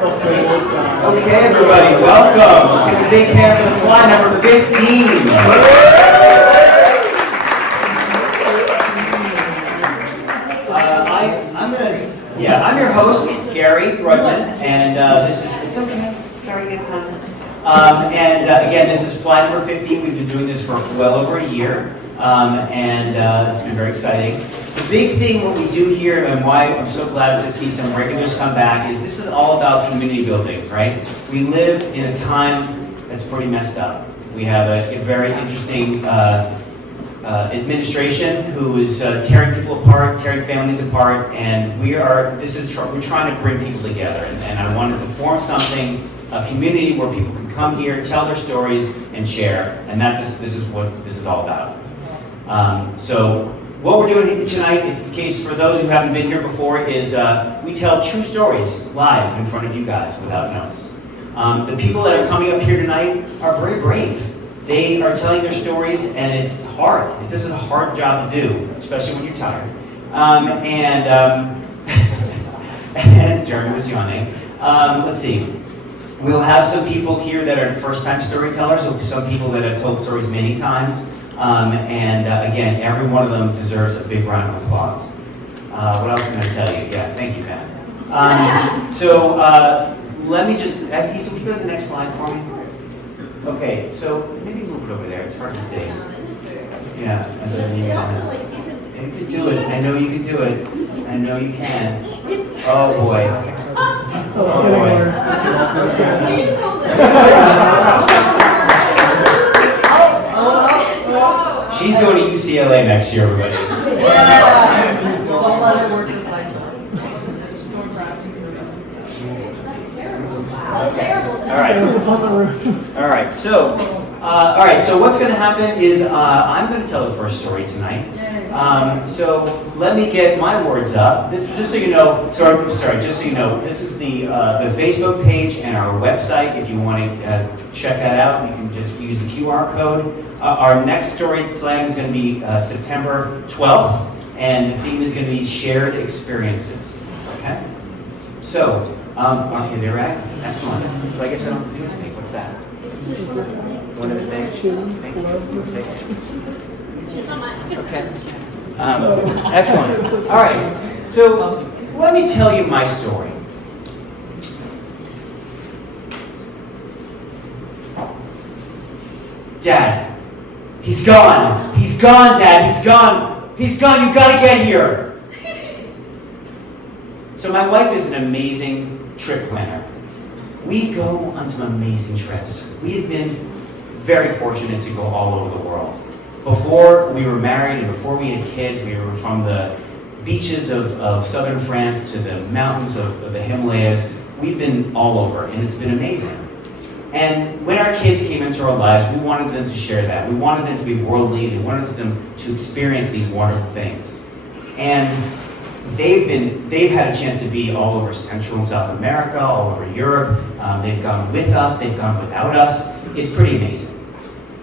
Okay, everybody, welcome. Let's take a big hand for the fly number 15. I'm your host, Gary Rudman, and it's okay, sorry, you get time. Again, this is fly number 15. We've been doing this for well over a year, it's been very exciting. The big thing, what we do here, and why I'm so glad to see some regulars come back, is this is all about community building, right? We live in a time that's pretty messed up. We have a very interesting administration who is tearing people apart, tearing families apart, and we're trying to bring people together. And I wanted to form something, a community where people can come here, tell their stories, and share. And this is what this is all about. So what we're doing tonight, in case for those who haven't been here before, is we tell true stories live in front of you guys without notes. The people that are coming up here tonight are very brave. They are telling their stories, and it's hard. This is a hard job to do, especially when you're tired. And Jeremy was yawning. Let's see. We'll have some people here that are first-time storytellers. There'll be some people that have told stories many times. Again, every one of them deserves a big round of applause. What else am I going to tell you? Yeah, thank you, Pat. Let me just, can you go to the next slide for me? Okay, so maybe move it over there. It's hard to see. Yeah, and then you can do it. I know you can do it. I know you can. Oh boy. Oh boy. She's going to UCLA next year, everybody. Don't let it work this way. That's terrible. All right. So what's going to happen is I'm going to tell the first story tonight. So let me get my words up. Just so you know, this is the Facebook page and our website. If you want to check that out, you can just use the QR code. Our next story slam is going to be September 12th, and the theme is going to be shared experiences. Okay? So, okay, they're right. Excellent. So I guess I don't have to do anything. What's that? One of the things. Thank you. Okay. Excellent. All right. So let me tell you my story. Dad, he's gone. He's gone, Dad. He's gone. He's gone. You gotta get here. So my wife is an amazing trip planner. We go on some amazing trips. We have been very fortunate to go all over the world. Before we were married and before we had kids, we were from the beaches of southern France to the mountains of the Himalayas. We've been all over, and it's been amazing. And when our kids came into our lives, we wanted them to share that. We wanted them to be worldly, and we wanted them to experience these wonderful things. And they've had a chance to be all over Central and South America, all over Europe. They've gone with us, they've gone without us. It's pretty amazing.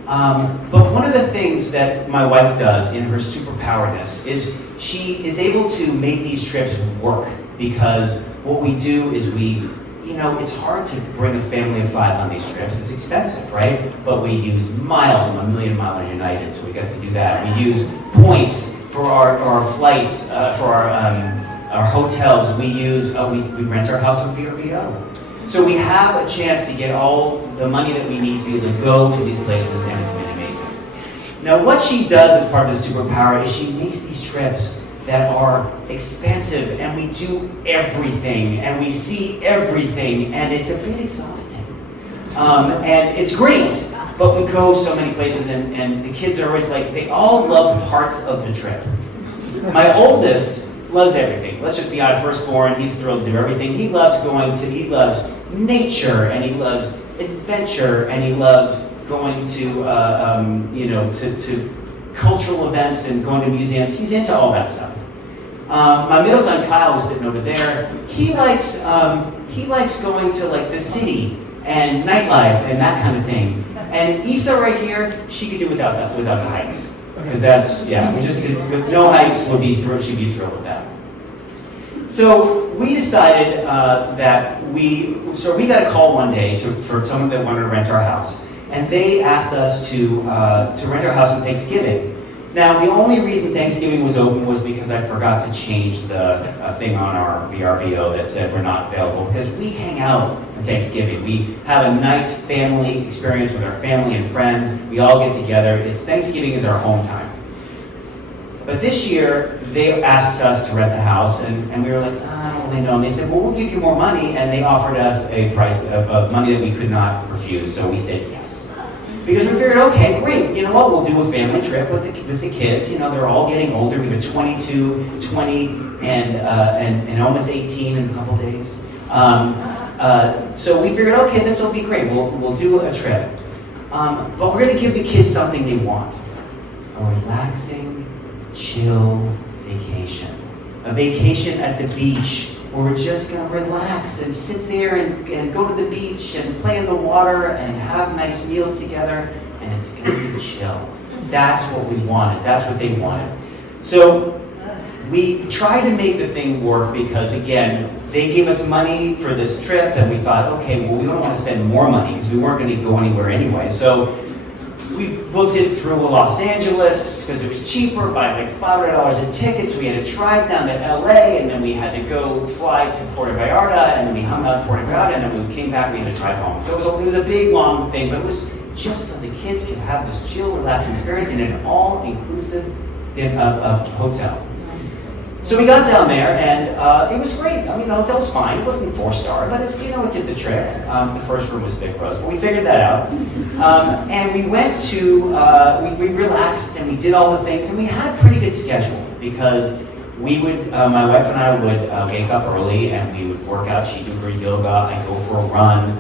But one of the things that my wife does in her superpowerness is she is able to make these trips work, because what we do is it's hard to bring a family of 5 on these trips. It's expensive, right? But we use miles. I'm a million mile United, so we got to do that. We use points for our flights, for our hotels. We use we rent our house with VRBO. So we have a chance to get all the money that we need to be able to go to these places, and it's been amazing. Now, what she does as part of the superpower is she makes these trips that are expensive, and we do everything, and we see everything, and it's a bit exhausting. And it's great, but we go so many places, and the kids are always like, they all love parts of the trip. My oldest loves everything. Let's just be honest, firstborn, he's thrilled to do everything. He loves nature, and he loves adventure, and he loves going to cultural events and going to museums. He's into all that stuff. My middle son Kyle, who's sitting over there, he likes going to like the city and nightlife and that kind of thing. And Issa right here, she could do without the hikes, because we just did no hikes. She'd be thrilled with that. So we decided that we got a call one day for someone that wanted to rent our house, and they asked us to rent our house on Thanksgiving. Now, the only reason Thanksgiving was open was because I forgot to change the thing on our VRBO that said we're not available, because we hang out on Thanksgiving. We have a nice family experience with our family and friends. We all get together. Thanksgiving is our home time. But this year, they asked us to rent the house, and we were like, I don't really know. And they said, well, we'll give you more money, and they offered us a price of money that we could not refuse, so we said yes. Because we figured, okay, great, you know what, we'll do a family trip with the kids. You know, they're all getting older. We have a 22, 20, and almost 18 in a couple days. So we figured, okay, this will be great. We'll do a trip. But we're going to give the kids something they want. A relaxing, chill vacation. A vacation at the beach where we're just going to relax and sit there and go to the beach and play in the water and have nice meals together, and it's going to be chill. That's what we wanted. That's what they wanted. So we tried to make the thing work because, again, they gave us money for this trip, and we thought, okay, well, we don't want to spend more money because we weren't going to go anywhere anyway. So we booked it through Los Angeles because it was cheaper by like $500 in tickets. We had to drive down to LA, and then we had to go fly to Puerto Vallarta, and then we hung out in Puerto Vallarta, and then when we came back, we had to drive home. So it was a big, long thing, but it was just so the kids could have this chill, relaxing experience in an all-inclusive hotel. So we got down there, and it was great. I mean, the hotel was fine. It wasn't 4-star, but it did the trick. The first room was big for us, but we figured that out. And we went to, we relaxed, and we did all the things, and we had a pretty good schedule because we would, my wife and I would wake up early, and we would work out. She'd do her yoga. I'd go for a run.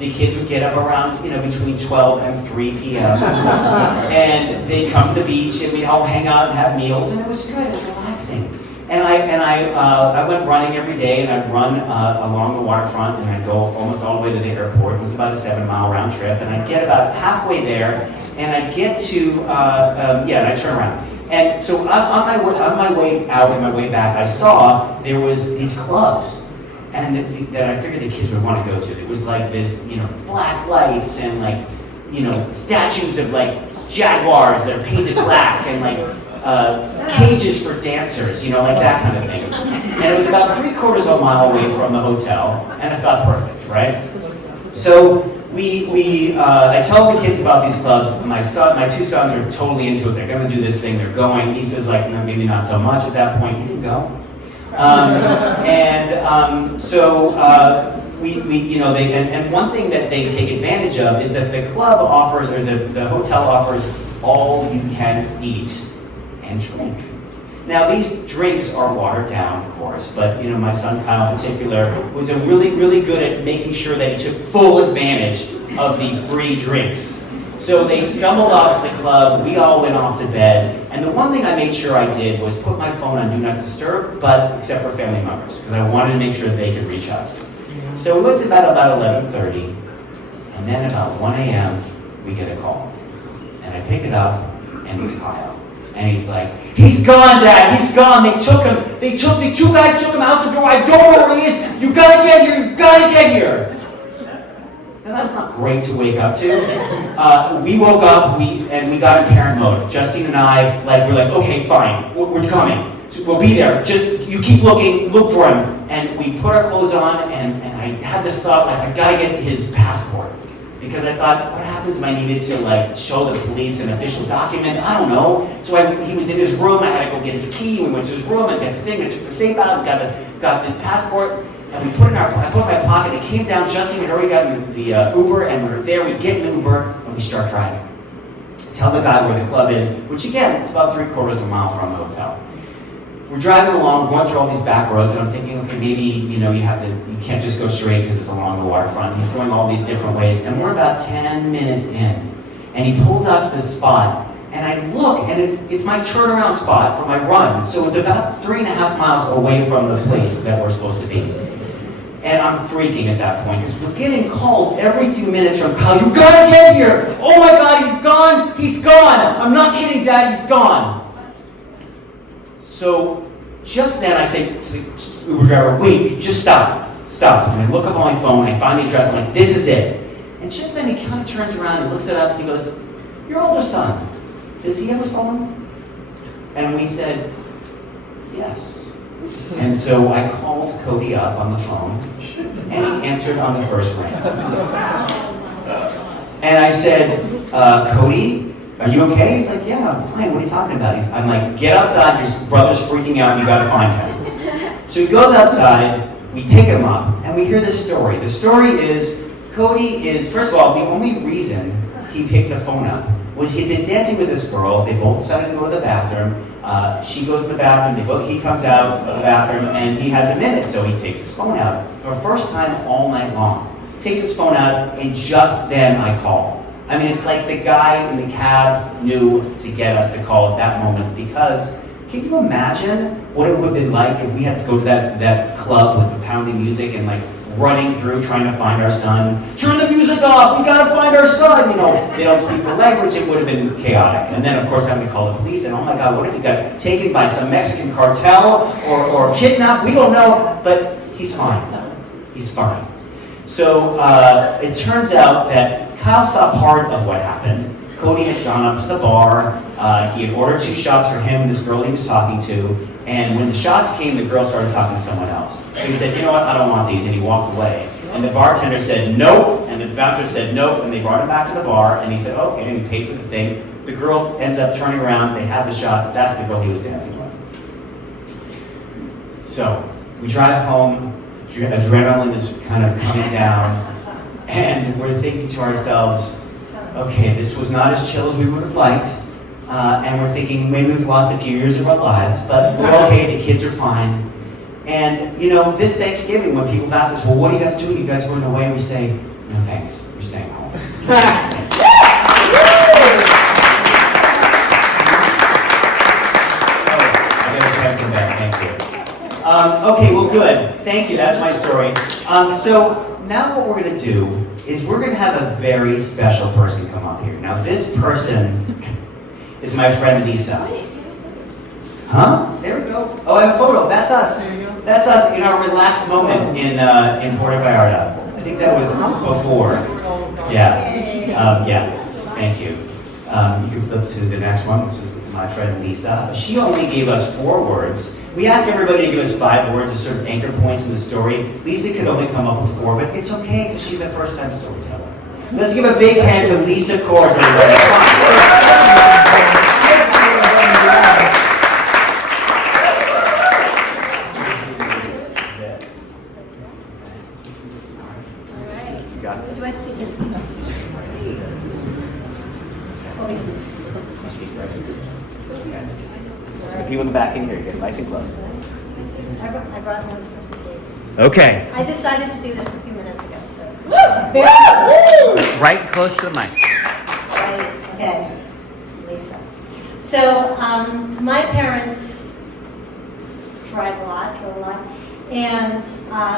The kids would get up around, between 12 and 3 p.m. And they'd come to the beach, and we'd all hang out and have meals, and it was good. It was relaxing. And I went running every day, and I'd run along the waterfront, and I'd go almost all the way to the airport. It was about a 7-mile round trip, and I'd get about halfway there, and I'd get to, and I'd turn around. And so on my way out and my way back, I saw there was these clubs, and that I figured the kids would want to go to. It was like this, black lights and statues of jaguars that are painted black, and cages for dancers, like that kind of thing. And it was about 3/4 of a mile away from the hotel, and it felt perfect, right? So I tell the kids about these clubs. My 2 sons are totally into it. They're going to do this thing. They're going. He says, no, maybe not so much at that point. You can go. And one thing that they take advantage of is that the club offers, or the hotel offers, all you can eat and drink. Now, these drinks are watered down, of course, but my son Kyle in particular was really, really good at making sure that he took full advantage of the free drinks. So they stumbled off the club, we all went off to bed, and the one thing I made sure I did was put my phone on Do Not Disturb, but except for family members, because I wanted to make sure that they could reach us. So it was about 11:30, and then about 1 a.m., we get a call. And I pick it up, and it's Kyle. And he's like, he's gone, Dad, he's gone. The two guys took him out the door. I don't know where he is. You gotta get here. Now that's not great to wake up to. We woke up, and we got in parent mode. Justine and I, we're like, okay, fine, we're coming. We'll be there. Just, you keep looking, look for him. And we put our clothes on, and I had this thought, I gotta get his passport. Because I thought, what happens if I needed to show the police an official document? I don't know. So he was in his room. I had to go get his key. We went to his room and got the thing. I took the safe out and got the passport. And I put it in my pocket. It came down. Justine had already gotten the Uber, and we were there. We get an Uber and we start driving. Tell the guy where the club is, which again, it's about 3/4 of a mile from the hotel. We're driving along, we're going through all these back roads, and I'm thinking, okay, maybe, you can't just go straight because it's along the waterfront. He's going all these different ways, and we're about 10 minutes in, and he pulls out to this spot, and I look, and it's my turnaround spot for my run, so it's about 3.5 miles away from the place that we're supposed to be. And I'm freaking at that point, because we're getting calls every few minutes from Kyle, you gotta get here! Oh my God, he's gone! I'm not kidding, Dad, he's gone! So Just then I say to the Uber driver, wait, just stop. Stop. And I look up on my phone, I find the address, I'm like, this is it. And just then he kind of turns around and looks at us and he goes, your older son, does he have a phone? And we said, yes. And so I called Cody up on the phone, and he answered on the first ring. And I said, Cody, are you okay? He's like, yeah, I'm fine. What are you talking about? I'm like, get outside. Your brother's freaking out. You got to find him. So he goes outside. We pick him up, and we hear this story. The story is, Cody is, first of all, the only reason he picked the phone up was he'd been dancing with this girl. They both decided to go to the bathroom. She goes to the bathroom. He comes out of the bathroom, and he has a minute, so he takes his phone out. For the first time all night long. Takes his phone out, and just then I call. I mean, it's like the guy in the cab knew to get us to call at that moment, because can you imagine what it would have been like if we had to go to that club with the pounding music and like running through trying to find our son? Turn the music off, we gotta find our son! You know, they don't speak the language, it would have been chaotic. And then of course having to call the police, and oh my God, what if he got taken by some Mexican cartel or kidnapped? We don't know, but he's fine. He's fine. So it turns out that Kyle saw part of what happened. Cody had gone up to the bar, he had ordered 2 shots for him and this girl he was talking to, and when the shots came, the girl started talking to someone else. So he said, you know what, I don't want these, and he walked away. And the bartender said nope, and the bouncer said nope, and they brought him back to the bar, and he said, okay, and he paid for the thing. The girl ends up turning around, they have the shots, that's the girl he was dancing with. So, we drive home, adrenaline is kind of coming down, and we're thinking to ourselves, okay, this was not as chill as we would have liked, and we're thinking maybe we've lost a few years of our lives, but we're okay, the kids are fine. And, you know, this Thanksgiving, when people ask us, well, what are you guys doing? You guys going away? We say, no thanks, we're staying home. I got a check from that, thank you. Okay, well, good. Thank you, that's my story. So now what we're going to do is we're going to have a very special person come up here. Now, this person is my friend Lisa. Huh? There we go. Oh, I have a photo. That's us. That's us in our relaxed moment in Puerto Vallarta. I think that was before. Yeah. Yeah. Thank you. You can flip to the next one, which is my friend Lisa. She only gave us 4 words. We asked everybody to give us 5 words as sort of anchor points in the story. Lisa could only come up with 4, but it's okay because she's a first-time storyteller. Let's give a big hand to Lisa Kors, everybody. Come on. You got it. So the people in the back can hear you. Get nice and close. I brought notes just in case. Okay. I decided to do this a few minutes ago, so. Right close to the mic. Right, okay. Lisa. So, my parents drive a lot, go a lot, and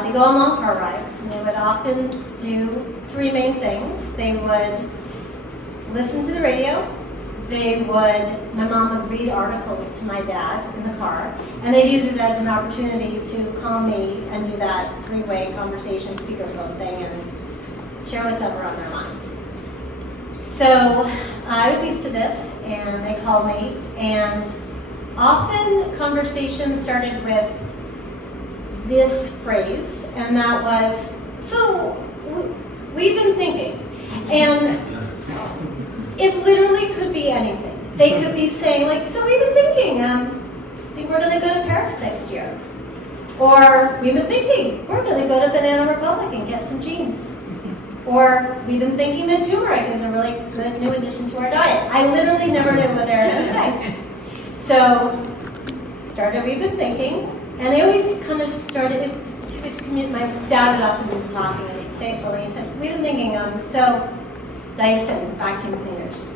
they go on long car rides, and they would often do 3 main things. They would listen to the radio. My mom would read articles to my dad in the car, and they'd use it as an opportunity to call me and do that 3-way conversation speakerphone thing and share whatever on their mind. So I was used to this, and they called me, and often conversations started with this phrase, and that was, so we've been thinking, and it literally could be anything. They could be saying, like, so we've been thinking, I think we're going to go to Paris next year. Or we've been thinking, we're going to go to Banana Republic and get some jeans. Or we've been thinking that turmeric is a really good new addition to our diet. I literally never knew what they were going to say. So, we've been thinking, and I always kind of started to commute my dad would often be talking, and he'd say something, he said, we've been thinking, so Dyson vacuum cleaners.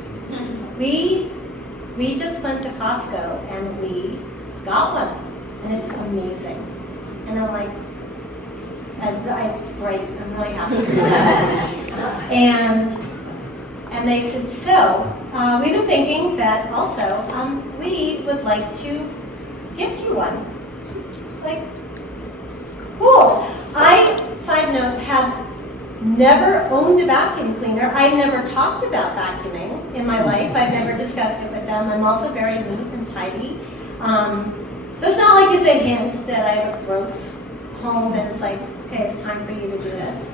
We just went to Costco and we got one, and it's amazing. And I'm like, great, I'm really happy with that. And they said, so we've been thinking that also we would like to gift you one. Like, cool. I, side note, have never owned a vacuum cleaner. I've never talked about vacuuming in my life. I've never discussed it with them. I'm also very neat and tidy. So it's not like it's a hint that I have a gross home and it's like, okay, it's time for you to do this.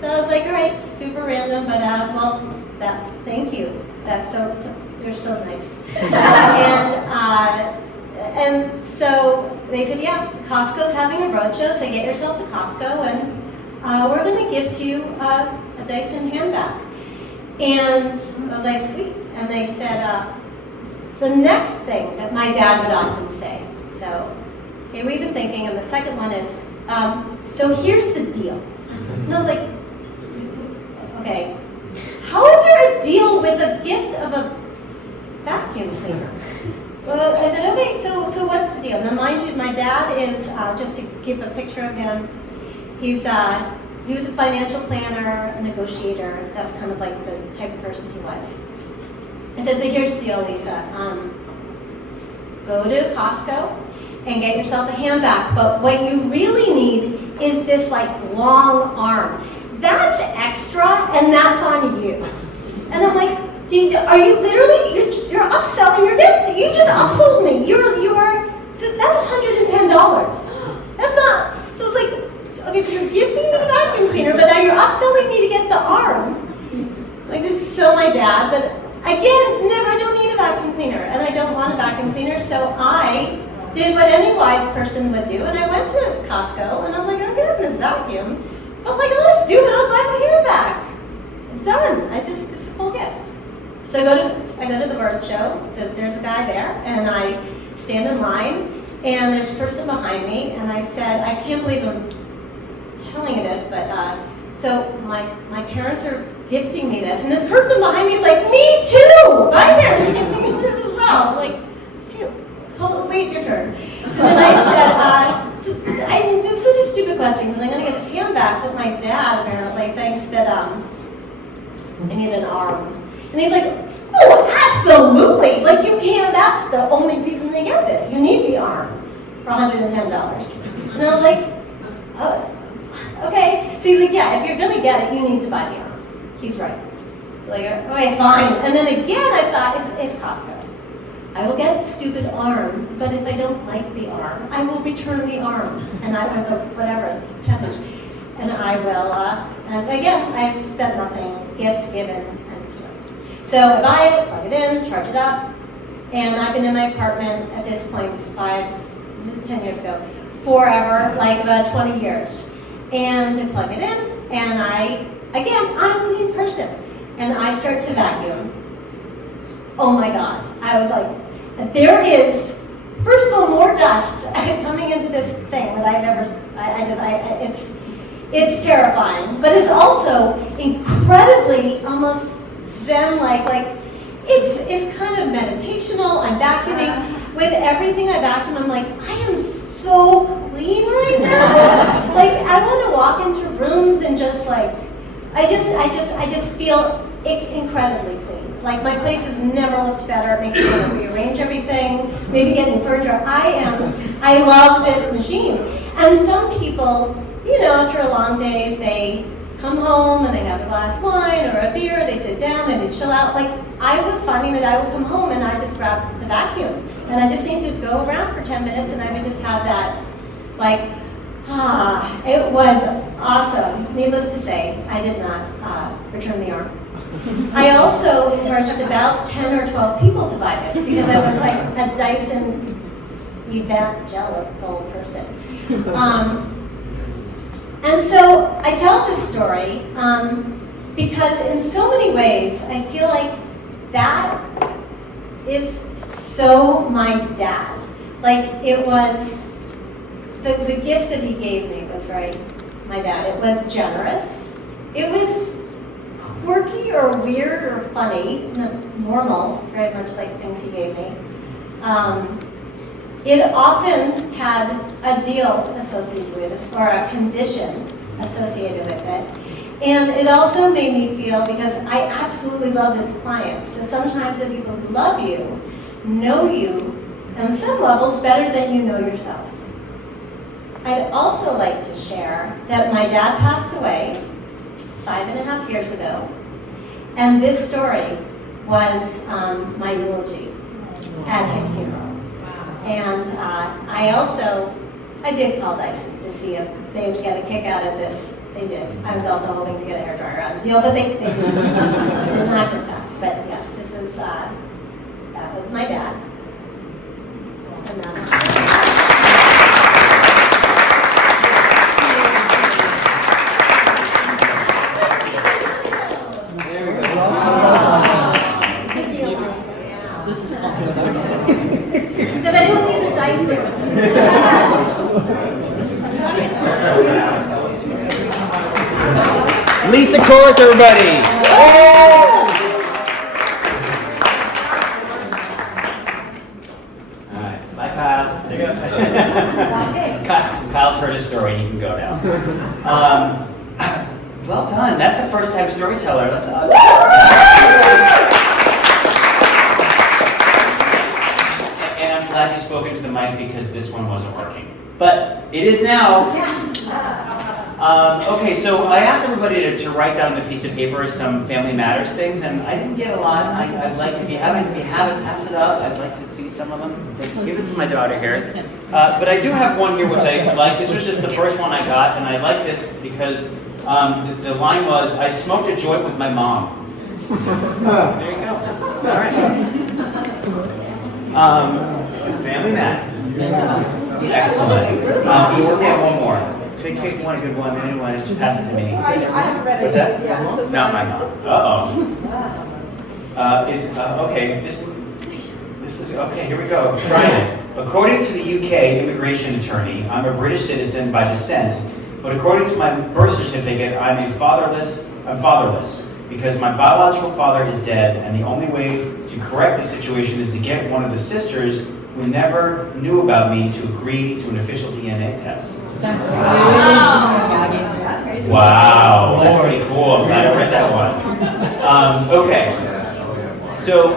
So I was like, all right, super random, but well, thank you. You're so nice. And so they said, yeah, Costco's having a roadshow, so get yourself to Costco, and we're going to gift you a Dyson handbag. And I was like, sweet. And they said, the next thing that my dad would often say, so okay, we've been thinking, and the second one is, so here's the deal. And I was like, okay, how is there a deal with a gift of a vacuum cleaner? Well, I said, okay, so what's the deal? Now, mind you, my dad is, just to give a picture of him, he was a financial planner, a negotiator. That's kind of like the type of person he was. I said, so here's the deal, Lisa. Go to Costco and get yourself a handbag. But what you really need is this like long arm. That's extra, and that's on you. And I'm like, are you literally, you're upselling your gift. You just upsold me. That's $110. That's not, so it's like, okay, so you're gifting me the vacuum cleaner, but now you're upselling me to get the arm. Like, this is so my dad, but again, I don't need a vacuum cleaner, and I don't want a vacuum cleaner, so I did what any wise person would do, and I went to Costco, and I was like, I'm getting this vacuum, but like, let's do it, I'll buy the handbag. Done. This is a cool gift. So I go to the bird show, there's a guy there, and I stand in line, and there's a person behind me, and I said, I can't believe I'm telling you this, but so my parents are gifting me this, and this person behind me is like, me too! My parents are gifting me this as well. I'm like, hey, so wait your turn. So then I said, this is such a stupid question, because I'm going to get this handbag, but my dad apparently thinks that I need an arm. And he's like, oh, absolutely! Like, you can't, that's the only reason they get this. You need the arm for $110. And I was like, oh, okay. So he's like, yeah, if you're going to get it, you need to buy the arm. He's right. Like, okay, fine. And then again, I thought, it's Costco. I will get the stupid arm, but if I don't like the arm, I will return the arm. And I will, whatever happens. And I will, and again, I've spent nothing, gifts given, and stuff. So I buy it, plug it in, charge it up, and I've been in my apartment at this point, it's 10 years ago, forever, like about 20 years. And I plug it in, and I'm a clean person, and I start to vacuum. Oh my God, I was like, there is, first of all, more dust coming into this thing that I've ever, it's terrifying, but it's also incredibly, almost Zen-like, it's kind of meditational. I'm vacuuming. With everything I vacuum, I'm like, I am so clean right now. Like, I want to walk into rooms and just like, I just feel incredibly clean. Like, my place has never looked better. It makes me want to rearrange everything, maybe get new furniture. I love this machine. And some people, after a long day, they come home and they have a glass of wine or a beer, they sit down and they chill out. Like, I was finding that I would come home and I just grab the vacuum. And I just need to go around for 10 minutes and I would just have that, like, it was awesome. Needless to say, I did not return the arm. I also encouraged about 10 or 12 people to buy this because I was like a Dyson evangelical person. And so I tell this story because in so many ways I feel like that is so my dad. Like, it was, the gift that he gave me was my dad. It was generous. It was quirky or weird or funny, normal, very much like things he gave me. It often had a deal associated with it, or a condition associated with it. And it also made me feel, because I absolutely love his clients, so sometimes the people who love you, know you, and on some levels, better than you know yourself. I'd also like to share that my dad passed away 5.5 years ago, and this story was my eulogy at his funeral. And I did call Dyson to see if they would get a kick out of this. They did. I was also hoping to get a hairdryer out of the deal, but they didn't. Did not get that. But yes, that was my dad. And that's This is Did anyone need a Dyson? Lisa Kors, everybody. All right, bye, Kyle. There you go. Kyle's heard his story. He can go now. Well done. That's a first-time storyteller. That's and I'm glad you spoke into the mic because this one wasn't working, but it is now. Okay, so I asked everybody to write down on the piece of paper some Family Matters things, and I didn't get a lot. I'd like, if you haven't, pass it up. I'd like to see some of them. Let's give it to my daughter here. But I do have one here which I like. This was just the first one I got, and I liked it because the line was, "I smoked a joint with my mom." There you go. All right. Family Matters. Excellent. You still have one more. Pick one, a good one, anyone, just pass it to me. I haven't read it. What's that? Yeah, I'm so Not sorry. my mom. Okay, this is, okay, here we go. Trying it. According to the UK immigration attorney, I'm a British citizen by descent, but according to my birth certificate, I'm fatherless because my biological father is dead, and the only way to correct the situation is to get one of the sisters who never knew about me to agree to an official DNA test. That's Wow, that's pretty cool. I'm glad I read that one. Okay, so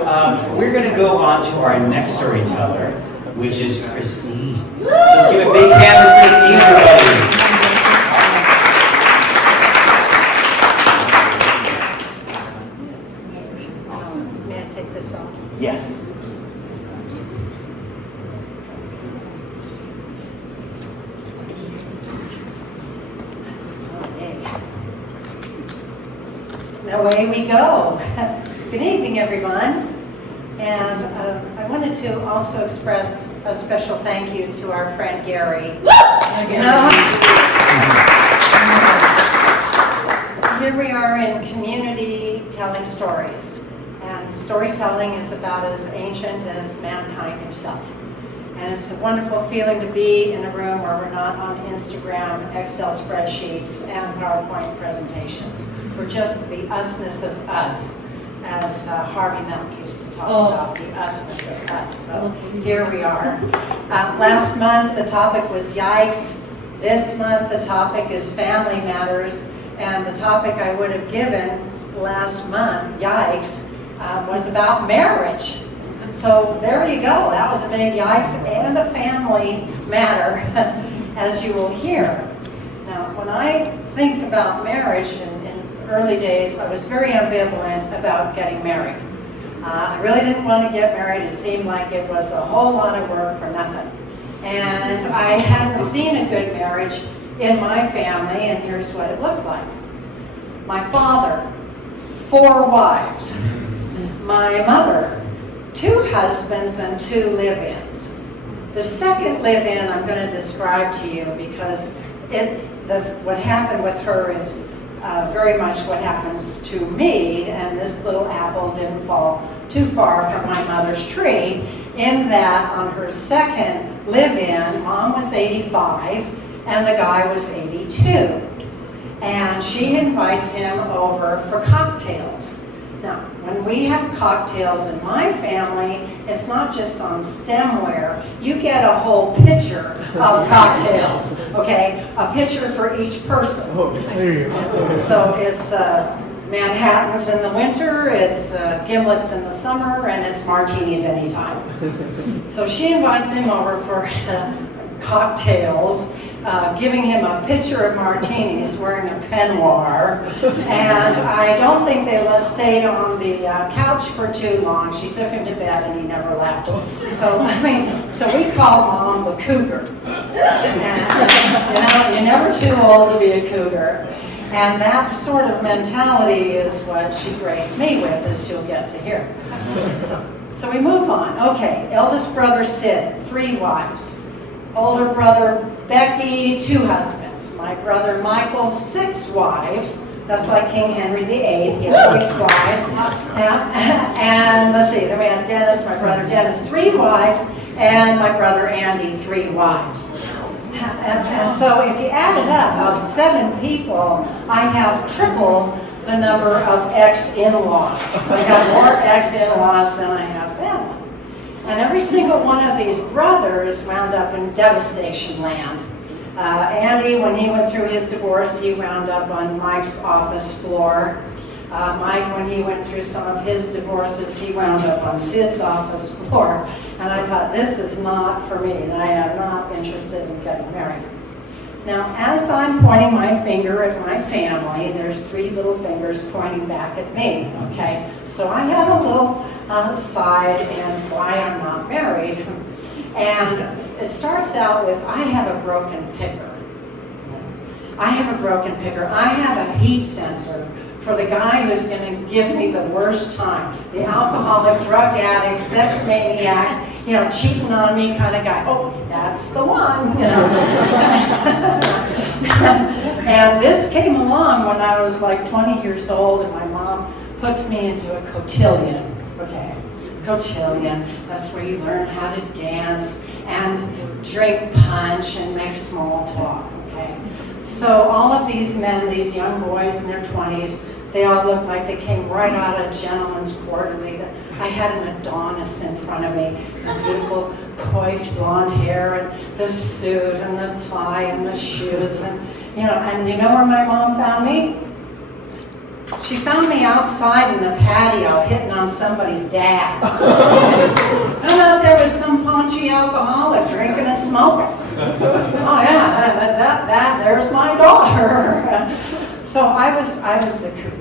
we're going to go on to our next storyteller, which is Christine. So let's give a big hand for Christine, everybody. May I take this off? Yes. Away we go. Good evening, everyone. And I wanted to also express a special thank you to our friend Gary. Here we are in community telling stories. And storytelling is about as ancient as mankind himself. And it's a wonderful feeling to be in a room where we're not on Instagram, Excel spreadsheets, and PowerPoint presentations. We're just the usness of us, as Harvey Milk used to talk about, the usness of us. So here we are. Last month, the topic was yikes. This month, the topic is family matters. And the topic I would have given last month, yikes, was about marriage. So there you go. That was a big yikes and a family matter, as you will hear. Now, when I think about marriage in early days, I was very ambivalent about getting married. I really didn't want to get married. It seemed like it was a whole lot of work for nothing. And I hadn't seen a good marriage in my family, and here's what it looked like. My father, 4 wives. My mother, 2 husbands and 2 live-ins. The second live-in I'm going to describe to you because what happened with her is very much what happens to me, and this little apple didn't fall too far from my mother's tree, in that on her second live-in, Mom was 85 and the guy was 82. And she invites him over for cocktails. Now, when we have cocktails in my family, it's not just on stemware. You get a whole pitcher of cocktails, okay? A pitcher for each person. So it's Manhattans in the winter, it's gimlets in the summer, and it's martinis anytime. So she invites him over for cocktails, giving him a pitcher of martinis, wearing a peignoir, and I don't think they stayed on the couch for too long. She took him to bed and he never left. So we call Mom the cougar. And, you're never too old to be a cougar. And that sort of mentality is what she graced me with, as you'll get to hear. So we move on. Okay, eldest brother Sid, 3 wives. Older brother Becky, 2 husbands. My brother Michael, 6 wives. That's like King Henry VIII. He has 6 wives. And let's see, then we had Dennis, my brother Dennis, 3 wives, and my brother Andy, 3 wives. And so if you add it up, of 7 people, I have triple the number of ex-in-laws. I have more ex-in-laws than I have family. And every single one of these brothers wound up in devastation land. Andy, when he went through his divorce, he wound up on Mike's office floor. Mike, when he went through some of his divorces, he wound up on Sid's office floor. And I thought, this is not for me. I am not interested in getting married. Now, as I'm pointing my finger at my family, there's 3 little fingers pointing back at me, okay? So I have a little side and why I'm not married. And it starts out with, I have a broken picker. I have a broken picker. I have a heat sensor for the guy who's going to give me the worst time. The alcoholic, drug addict, sex maniac, cheating on me kind of guy. Oh, that's the one, And this came along when I was like 20 years old, and my mom puts me into a cotillion. Okay, cotillion. That's where you learn how to dance and drink punch and make small talk. Okay. So all of these men, these young boys in their 20s, they all look like they came right out of Gentleman's Quarterly. I had an Adonis in front of me, the beautiful coiffed blonde hair, and the suit, and the tie, and the shoes, and you know where my mom found me? She found me outside in the patio, hitting on somebody's dad. And out there was some paunchy alcoholic drinking and smoking. Oh yeah, there's my daughter. So I was the cougar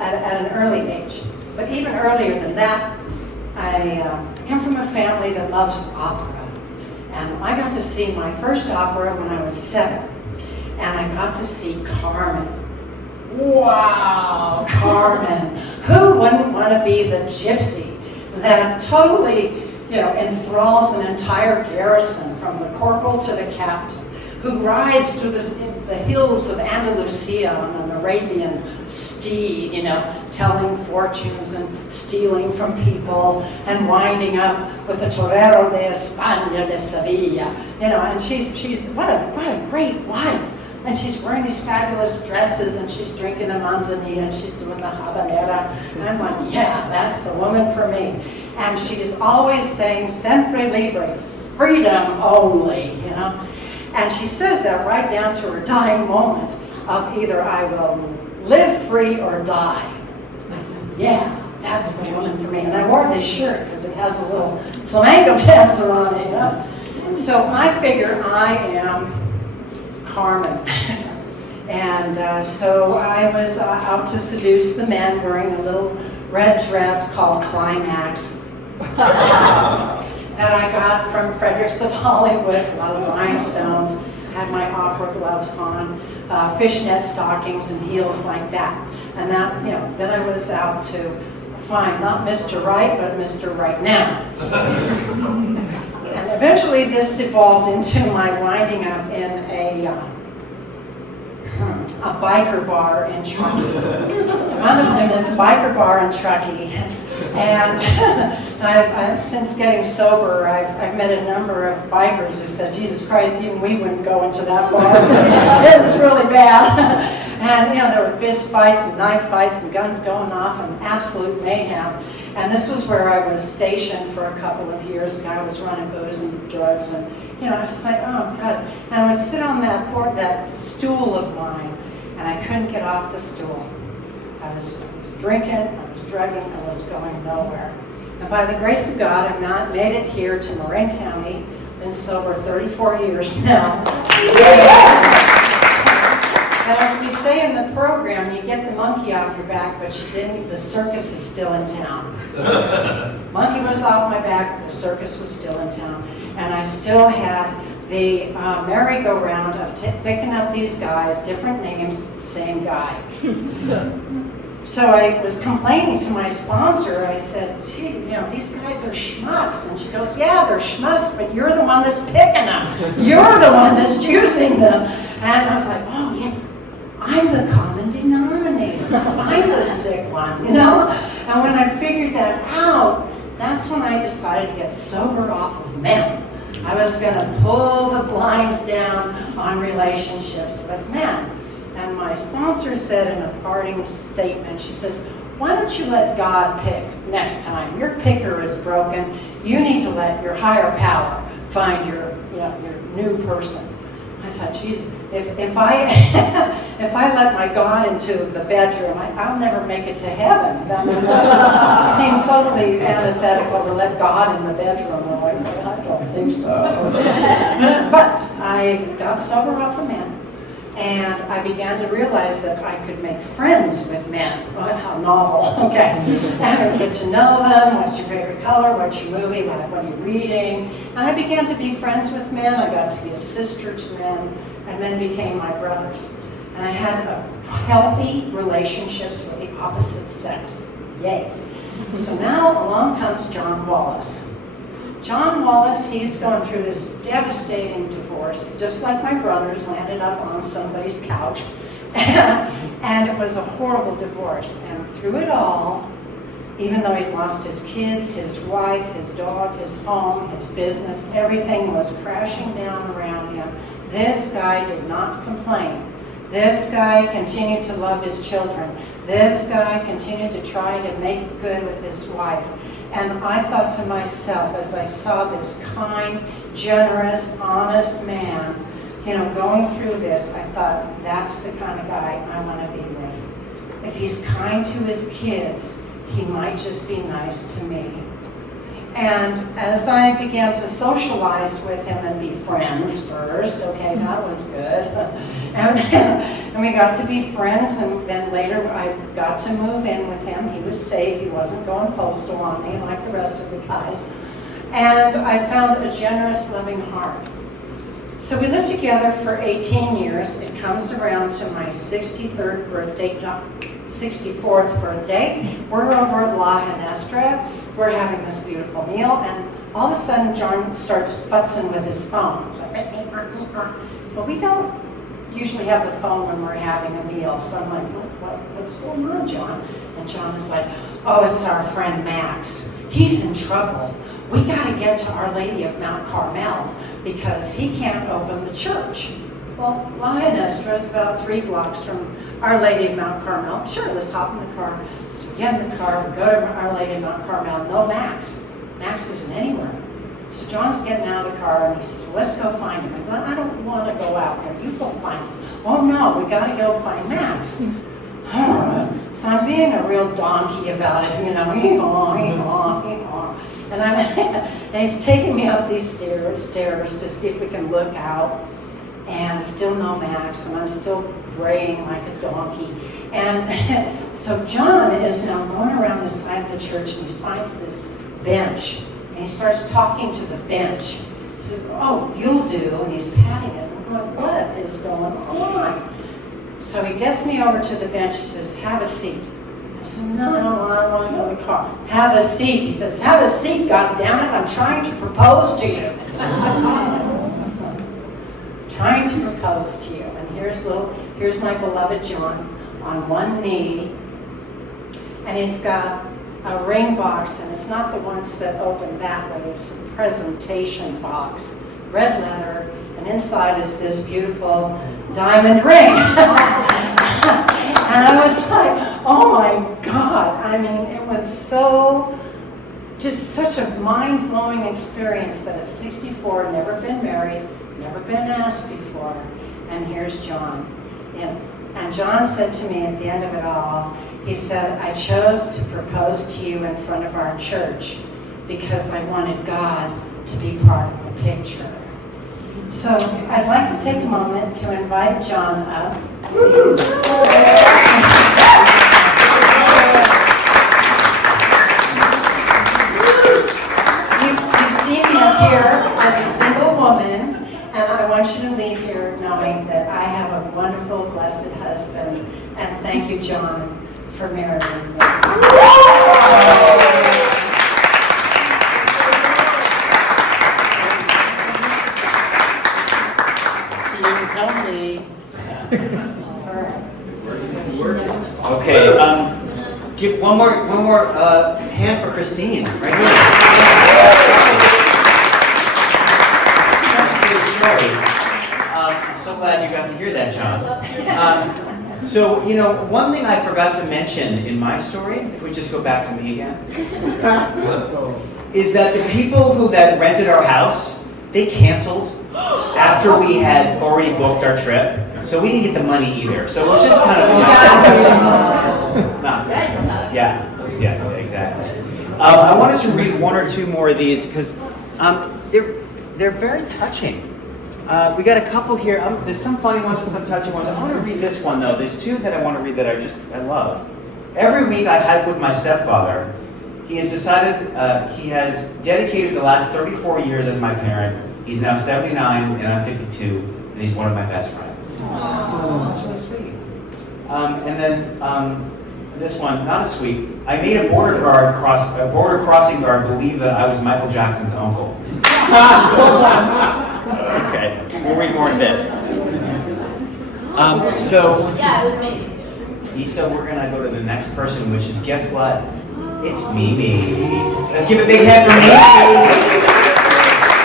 at an early age. But even earlier than that, I came from a family that loves opera. And I got to see my first opera when I was 7. And I got to see Carmen. Wow, Carmen. Who wouldn't want to be the gypsy that totally, enthralls an entire garrison from the corporal to the captain, who rides through the hills of Andalusia on an Arabian steed, telling fortunes and stealing from people and winding up with the Torero de España de Sevilla, and she's what a great life. And she's wearing these fabulous dresses, and she's drinking the manzanilla, and she's doing the habanera. And I'm like, yeah, that's the woman for me. And she's always saying, sempre libre, freedom only, And she says that right down to her dying moment of either I will live free or die. And I thought, yeah, that's the woman for me. And I wore this shirt because it has a little flamenco dancer on it. So I figure I am Carmen. And so I was out to seduce the men wearing a little red dress called Climax. And I got from Fredericks of Hollywood a lot of rhinestones, had my opera gloves on, fishnet stockings and heels like that. And that, then I was out to find not Mr. Right, but Mr. Right Now. And eventually this devolved into my winding up in a biker bar in Truckee. I'm in this biker bar in Truckee. And I've since getting sober, I've met a number of bikers who said, Jesus Christ, even we wouldn't go into that bar. It was really bad. And there were fist fights and knife fights and guns going off and absolute mayhem. And this was where I was stationed for a couple of years. The guy was running booze and drugs, and I was like, oh God. And I would sit on that stool of mine, and I couldn't get off the stool. I was drinking, I was drugging, I was going nowhere. And by the grace of God, I've not made it here to Marin County. Been sober 34 years now. And as we say in the program, you get the monkey off your back, but you didn't. The circus is still in town. Monkey was off my back, but the circus was still in town. And I still had the merry-go-round of picking up these guys, different names, same guy. So I was complaining to my sponsor. I said, gee, these guys are schmucks. And she goes, yeah, they're schmucks, but you're the one that's picking them. You're the one that's choosing them. And I was like, oh, yeah, I'm the common denominator. I'm the sick one, And when I figured that out, that's when I decided to get sober off of men. I was going to pull the blinds down on relationships with men. And my sponsor said in a parting statement, she says, why don't you let God pick next time? Your picker is broken. You need to let your higher power find your new person. I thought, geez, if I let my God into the bedroom, I'll never make it to heaven. That just seems totally antithetical to let God in the bedroom. I'm like, well, I don't think so. But I got sober off of men. And I began to realize that I could make friends with men. Oh, how novel, okay. And get to know them, what's your favorite color, what's your movie, what are you reading. And I began to be friends with men. I got to be a sister to men, and men became my brothers. And I had healthy relationships with the opposite sex. Yay. So now along comes John Wallace. John Wallace, he's going through this devastating divorce, just like my brothers landed up on somebody's couch. And it was a horrible divorce. And through it all, even though he'd lost his kids, his wife, his dog, his home, his business, everything was crashing down around him, this guy did not complain. This guy continued to love his children. This guy continued to try to make good with his wife. And I thought to myself, as I saw this kind, generous, honest man, going through this, I thought, that's the kind of guy I want to be with. If he's kind to his kids, he might just be nice to me. And as I began to socialize with him and be friends first, okay, that was good. And we got to be friends, and then later I got to move in with him. He was safe. He wasn't going postal on me like the rest of the guys. And I found a generous, loving heart. So we lived together for 18 years. It comes around to my 64th birthday. We're over at La Ginestra. We're having this beautiful meal, and all of a sudden John starts futzing with his phone. It's like, well, we don't usually have the phone when we're having a meal. So I'm like, what's going on, John? And John is like, oh, it's our friend Max. He's in trouble. We got to get to Our Lady of Mount Carmel because he can't open the church. Well, La Ginestra is about 3 blocks from Our Lady of Mount Carmel. Sure, let's hop in the car. So we get in the car, we go to Our Lady of Mount Carmel. No Max. Max isn't anywhere. So John's getting out of the car and he says, well, let's go find him. I go, I don't want to go out there. You go find him. Oh no, we got to go find Max. So I'm being a real donkey about it, And he's taking me up these stairs to see if we can look out. And still no Max, and I'm still braying like a donkey. And so John is now going around the side of the church, and he finds this bench, and he starts talking to the bench. He says, oh, you'll do, and he's patting it. I'm like, what is going on? So he gets me over to the bench. He says, have a seat. I said, no, I don't want to go in the car. Have a seat. He says, have a seat, goddammit. I'm trying to propose to you. Trying to propose to you. And here's my beloved John on one knee. And he's got a ring box, and it's not the ones that open that way. It's a presentation box. Red letter, and inside is this beautiful diamond ring. And I was like, oh my God. I mean, it was just such a mind-blowing experience that at 64, never been married, never been asked before, and here's John. And John said to me at the end of it all, He said, I chose to propose to you in front of our church because I wanted God to be part of the picture. So I'd like to take a moment to invite John up. Please. You've seen me up here as a single woman, and I want you to leave here knowing that I have a wonderful, blessed husband. And thank you, John, for marrying me. You didn't tell me. Okay, give one more hand for Christine, right here. Such a great story. I'm so glad you got to hear that, John. So, one thing I forgot to mention in my story, if we just go back to me again, is that the people that rented our house, they canceled after we had already booked our trip. So we didn't get the money either. So it was just kind of yeah, exactly. I wanted to read one or two more of these because they're very touching. We got a couple here. There's some funny ones and some touching ones. I want to read this one though. There's two that I want to read that I love. Every week I hike with my stepfather. He has decided he has dedicated the last 34 years as my parent. He's now 79 and I'm 52, and he's one of my best friends. That's really sweet. And then this one, not as sweet. I made a border crossing guard believe that I was Michael Jackson's uncle. Okay, we'll read more in a bit. Yeah, it was me. So we're gonna go to the next person, which is, guess what? It's Mimi. Let's give a big hand for Mimi.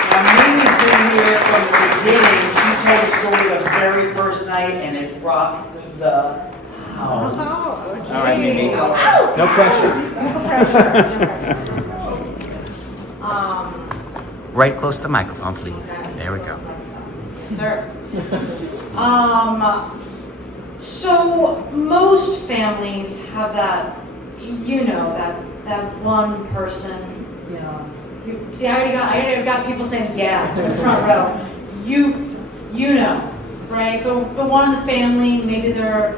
Now Mimi's been here from the beginning. She told the story the very first night, and it rocked the house. All right, Mimi. No pressure. Right close to the microphone, please. There we go. Sir. So most families have that, that one person, see, I already got people saying, yeah, in the front row. Right? The one in the family, maybe they're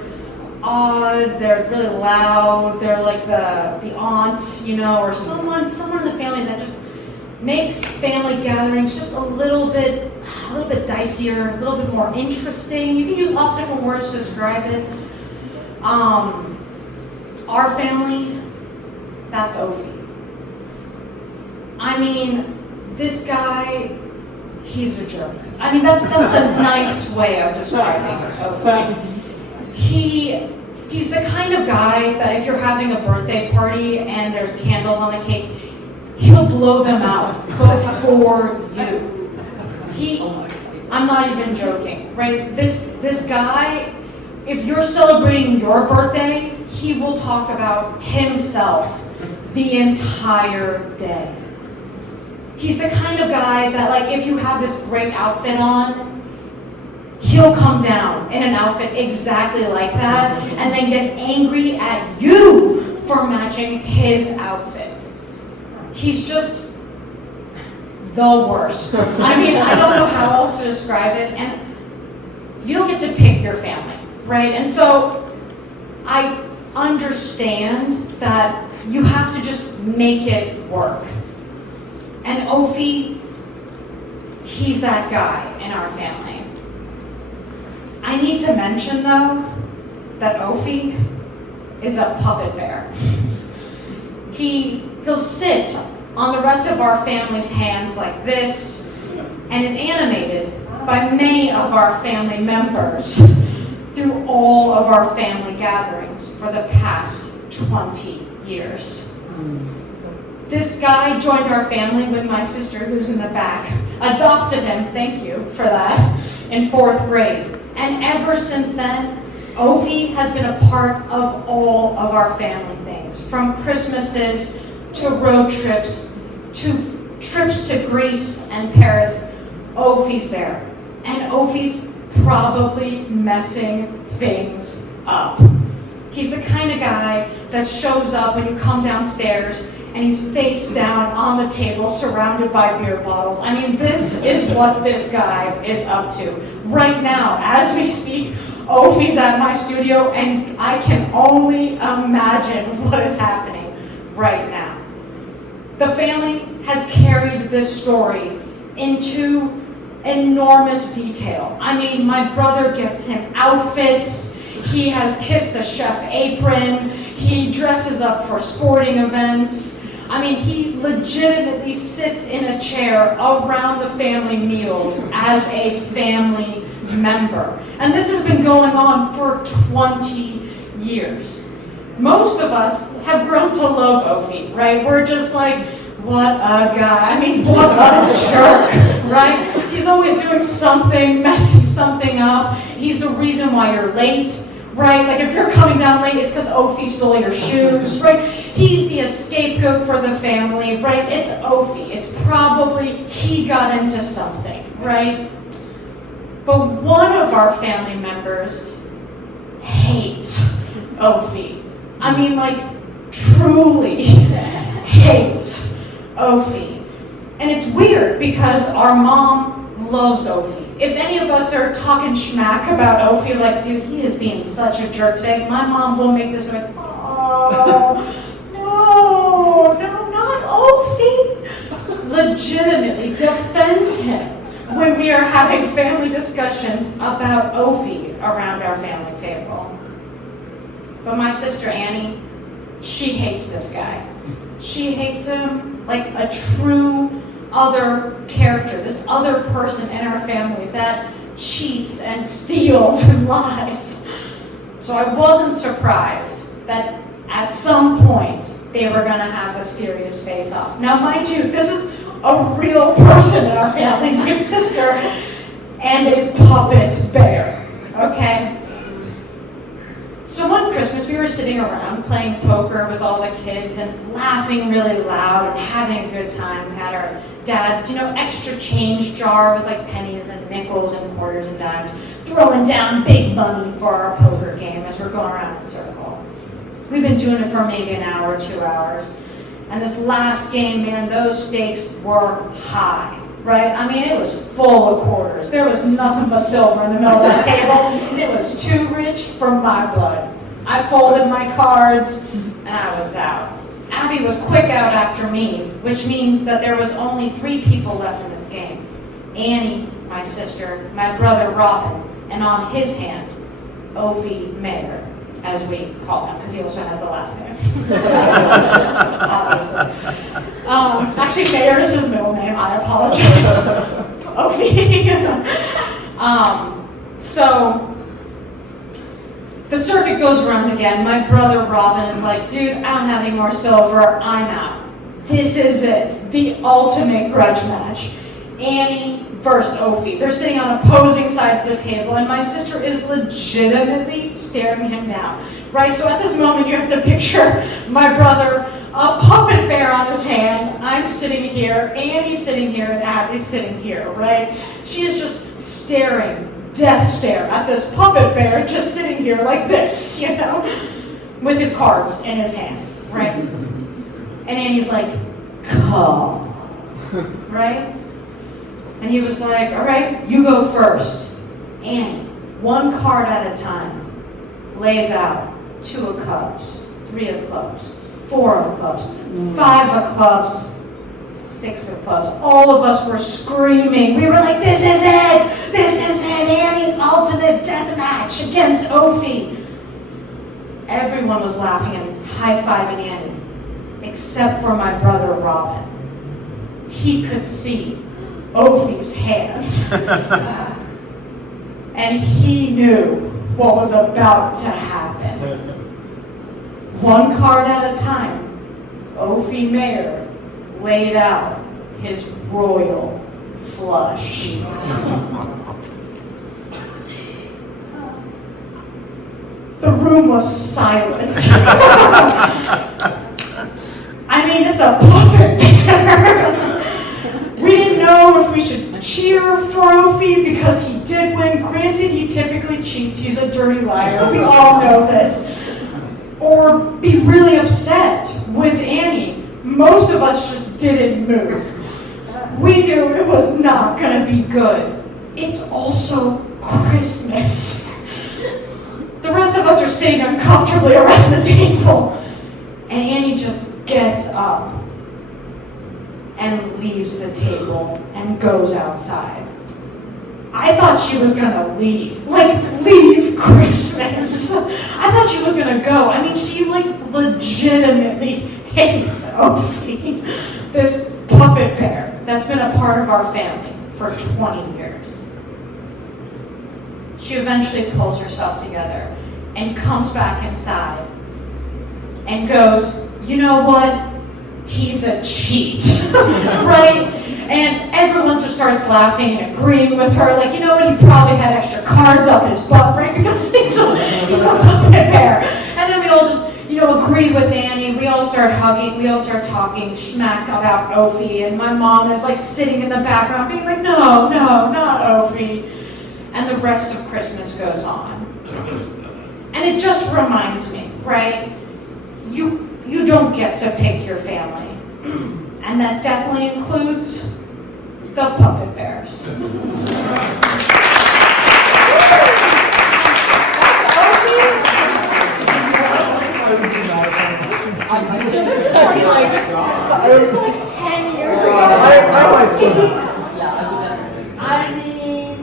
odd, they're really loud, they're like the aunt, or someone in the family that just makes family gatherings just a little bit dicier, a little bit more interesting. You can use lots of different words to describe it. Our family, that's Ophi. I mean, this guy, he's a jerk. I mean, that's a nice way of describing Ophi. He's the kind of guy that if you're having a birthday party and there's candles on the cake, he'll blow them out before you. I'm not even joking, right? This guy, if you're celebrating your birthday, he will talk about himself the entire day. He's the kind of guy that, like, if you have this great outfit on, he'll come down in an outfit exactly like that and then get angry at you for matching his outfit. He's just the worst. I mean, I don't know how else to describe it. And you don't get to pick your family, right? And so I understand that you have to just make it work. And Ophi, he's that guy in our family. I need to mention, though, that Ophi is a puppet bear. He'll sit on the rest of our family's hands like this, and is animated by many of our family members through all of our family gatherings for the past 20 years. This guy joined our family when my sister, who's in the back, adopted him, thank you for that, in 4th grade. And ever since then, Ophi has been a part of all of our family things, from Christmases to road trips to trips to Greece and Paris. Ophi's there. And Ophi's probably messing things up. He's the kind of guy that shows up when you come downstairs and he's face down on the table surrounded by beer bottles. I mean, this is what this guy is up to. Right now, as we speak, Ophi's at my studio and I can only imagine what is happening right now. The family has carried this story into enormous detail. I mean, my brother gets him outfits, he has kissed the chef apron, he dresses up for sporting events. I mean, he legitimately sits in a chair around the family meals as a family member. And this has been going on for 20 years. Most of us have grown to love Ophi, right? We're just like, what a guy. I mean, what a jerk, right? He's always doing something, messing something up. He's the reason why you're late, right? Like if you're coming down late, it's because Ophi stole your shoes, right? He's the scapegoat for the family, right? It's Ophi. It's probably he got into something, right? But one of our family members hates Ophi. I mean, like, truly hates Ophi. And it's weird because our mom loves Ophi. If any of us are talking schmack about Ophi, like, dude, he is being such a jerk today, my mom will make this noise, oh, no, not Ophi. Legitimately defends him when we are having family discussions about Ophi around our family table. But my sister Annie, she hates this guy. She hates him like a true other character, this other person in our family that cheats and steals and lies. So I wasn't surprised that at some point they were going to have a serious face-off. Now, mind you, this is a real person in our family, my sister, and a puppet bear, okay? So one Christmas, we were sitting around playing poker with all the kids and laughing really loud and having a good time. We had our dad's, extra change jar with like pennies and nickels and quarters and dimes, throwing down big money for our poker game as we're going around in a circle. We've been doing it for maybe an hour, 2 hours. And this last game, man, those stakes were high, right? I mean, it was full of quarters. There was nothing but silver in the middle of that table, and it was too rich for my blood. I folded my cards, and I was out. Abby was quick out after me, which means that there was only 3 people left in this game. Annie, my sister, my brother Robin, and on his hand, Ophi Mayer, as we call him, because he also has a last name. Obviously. Actually, Mayer is his middle name. I apologize. Ophi. So the circuit goes around again. My brother Robin is like, dude, I don't have any more silver. I'm out. This is it. The ultimate grudge match. Annie versus Ophi. They're sitting on opposing sides of the table, and my sister is legitimately staring him down. Right? So at this moment, you have to picture my brother, a puppet bear on his hand. I'm sitting here, Annie's sitting here, and Abby's sitting here, right? She is just staring, death stare at this puppet bear just sitting here like this, with his cards in his hand, right? And Annie's like, come, right? And he was like, all right, you go first. Annie, 1 card at a time, lays out 2 of clubs, 3 of clubs, 4 of clubs, 5 of clubs, 6 of clubs. All of us were screaming. We were like, this is it! This is it! Annie's ultimate death match against Ophi. Everyone was laughing and high-fiving Annie, except for my brother Robin. He could see Ophi's hand. And he knew what was about to happen. 1 card at a time, Ophi Mayer laid out his royal flush. The room was silent. I mean, it's a puppet bear. We didn't know if we should cheer for Ophi because he did win. Granted, he typically cheats. He's a dirty liar. We all know this. be really upset with Annie. Most of us just didn't move. We knew it was not going to be good. It's also Christmas. The rest of us are sitting uncomfortably around the table. And Annie just gets up and leaves the table and goes outside. I thought she was gonna leave. Like, leave Christmas. I thought she was gonna go. I mean, she legitimately hates Ophi, this puppet bear that's been a part of our family for 20 years. She eventually pulls herself together and comes back inside and goes, you know what? He's a cheat, right? And everyone just starts laughing and agreeing with her. Like, you know what? He probably had extra cards up his butt, right? Because he's a puppet bear. And then we all just, agree with Annie. We all start hugging. We all start talking smack about Ophi. And my mom is sitting in the background being like, no, not Ophi. And the rest of Christmas goes on. And it just reminds me, right? You don't get to pick your family. And that definitely includes the puppet bears. This is like 10 years ago. I mean,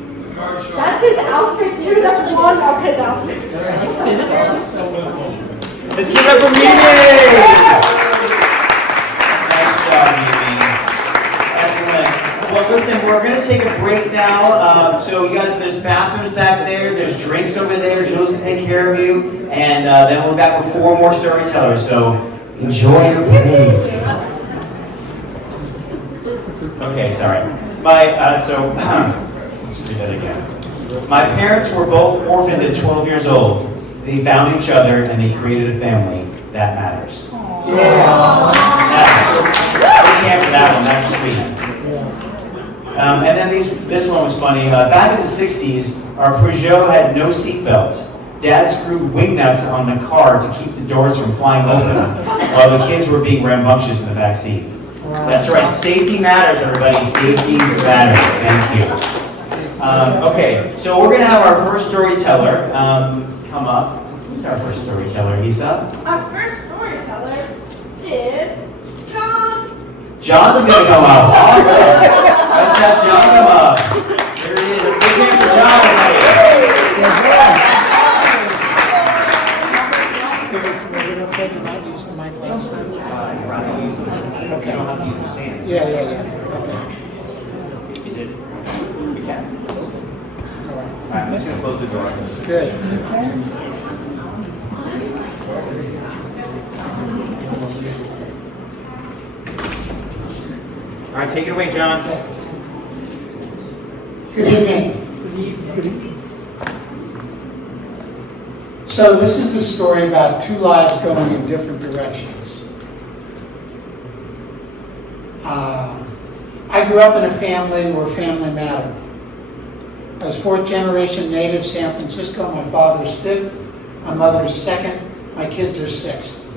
that's his outfit too. That's one of his outfits. Let's give it up for Mimi! Nice job, Mimi. Excellent. Well, listen, we're going to take a break now. So you guys, there's bathrooms back there. There's drinks over there. Joe's going to take care of you. And then we'll be back with 4 more storytellers. So enjoy your break. Okay, sorry. Let's do that again. My parents were both orphaned at 12 years old. They found each other and they created a family. That matters. Yeah. We can't for that one. That's sweet. And then this one was funny. Back in the 60s, our Peugeot had no seatbelts. Dad screwed wing nuts on the car to keep the doors from flying open while the kids were being rambunctious in the back seat. That's right. Safety matters, everybody. Safety matters. Thank you. Okay, so we're going to have our first storyteller come up. Who's our first storyteller, Isa? Our first storyteller is John. John's going to come up. Awesome. Let's have John come up. There he is. Let's give it for John tonight. Yeah. Okay. Is it? Yes. All right, I'm just going to close the door. Good. All right, take it away, John. Good evening. So this is a story about 2 lives going in different directions. I grew up in a family where family mattered. I was 4th generation native San Francisco. My father's 5th, my mother's 2nd, my kids are 6th.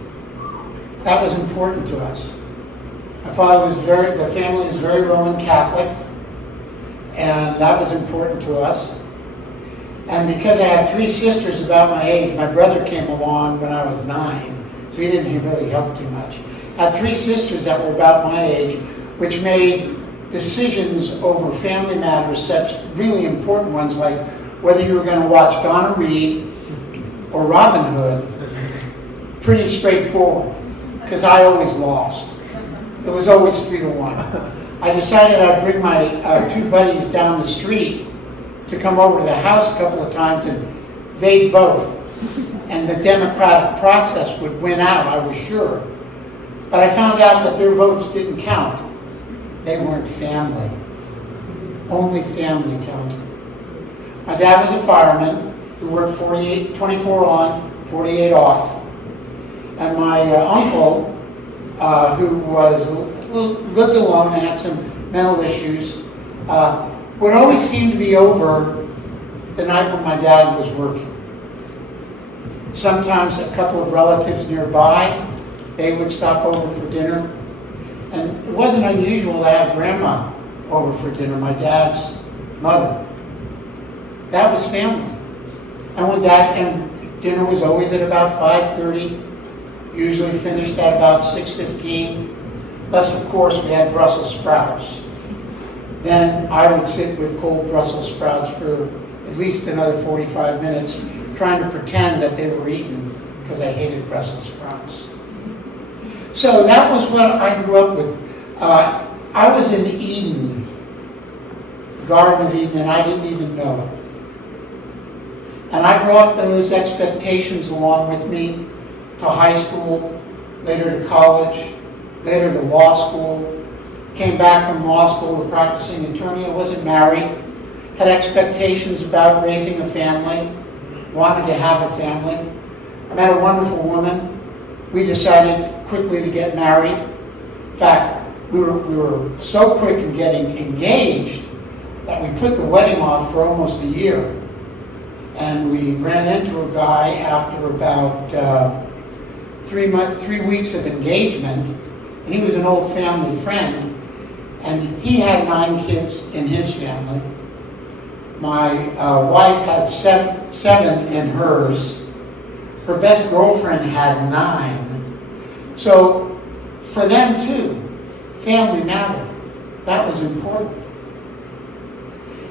That was important to us. My father the family was very Roman Catholic, and that was important to us. And because I had 3 sisters about my age, my brother came along when I was 9, so he didn't really help too much. I had 3 sisters that were about my age, which made decisions over family matters, such really important ones like whether you were going to watch Donna Reed or Robin Hood, pretty straightforward, because I always lost. It was always 3-1. I decided I'd bring my 2 buddies down the street to come over to the house a couple of times and they'd vote. And the democratic process would win out, I was sure. But I found out that their votes didn't count. They weren't family. Only family counted. My dad was a fireman who worked 24 on, 48 off. And my uncle, who lived alone and had some mental issues, would always seem to be over the night when my dad was working. Sometimes a couple of relatives nearby, they would stop over for dinner. And it wasn't unusual to have grandma over for dinner, my dad's mother. That was family. And dinner was always at about 5:30, usually finished at about 6:15. Unless, of course, we had Brussels sprouts. Then I would sit with cold Brussels sprouts for at least another 45 minutes, trying to pretend that they were eaten, because I hated Brussels sprouts. So that was what I grew up with. I was in Eden, the Garden of Eden, and I didn't even know it. And I brought those expectations along with me to high school, later to college, later to law school. Came back from law school to practicing attorney. I wasn't married. Had expectations about raising a family. Wanted to have a family. I met a wonderful woman. We decided quickly to get married. In fact, we were so quick in getting engaged that we put the wedding off for almost a year. And we ran into a guy after about 3 weeks of engagement, and he was an old family friend, and he had 9 kids in his family. My wife had seven in hers. Her best girlfriend had 9. So for them too, family mattered. That was important.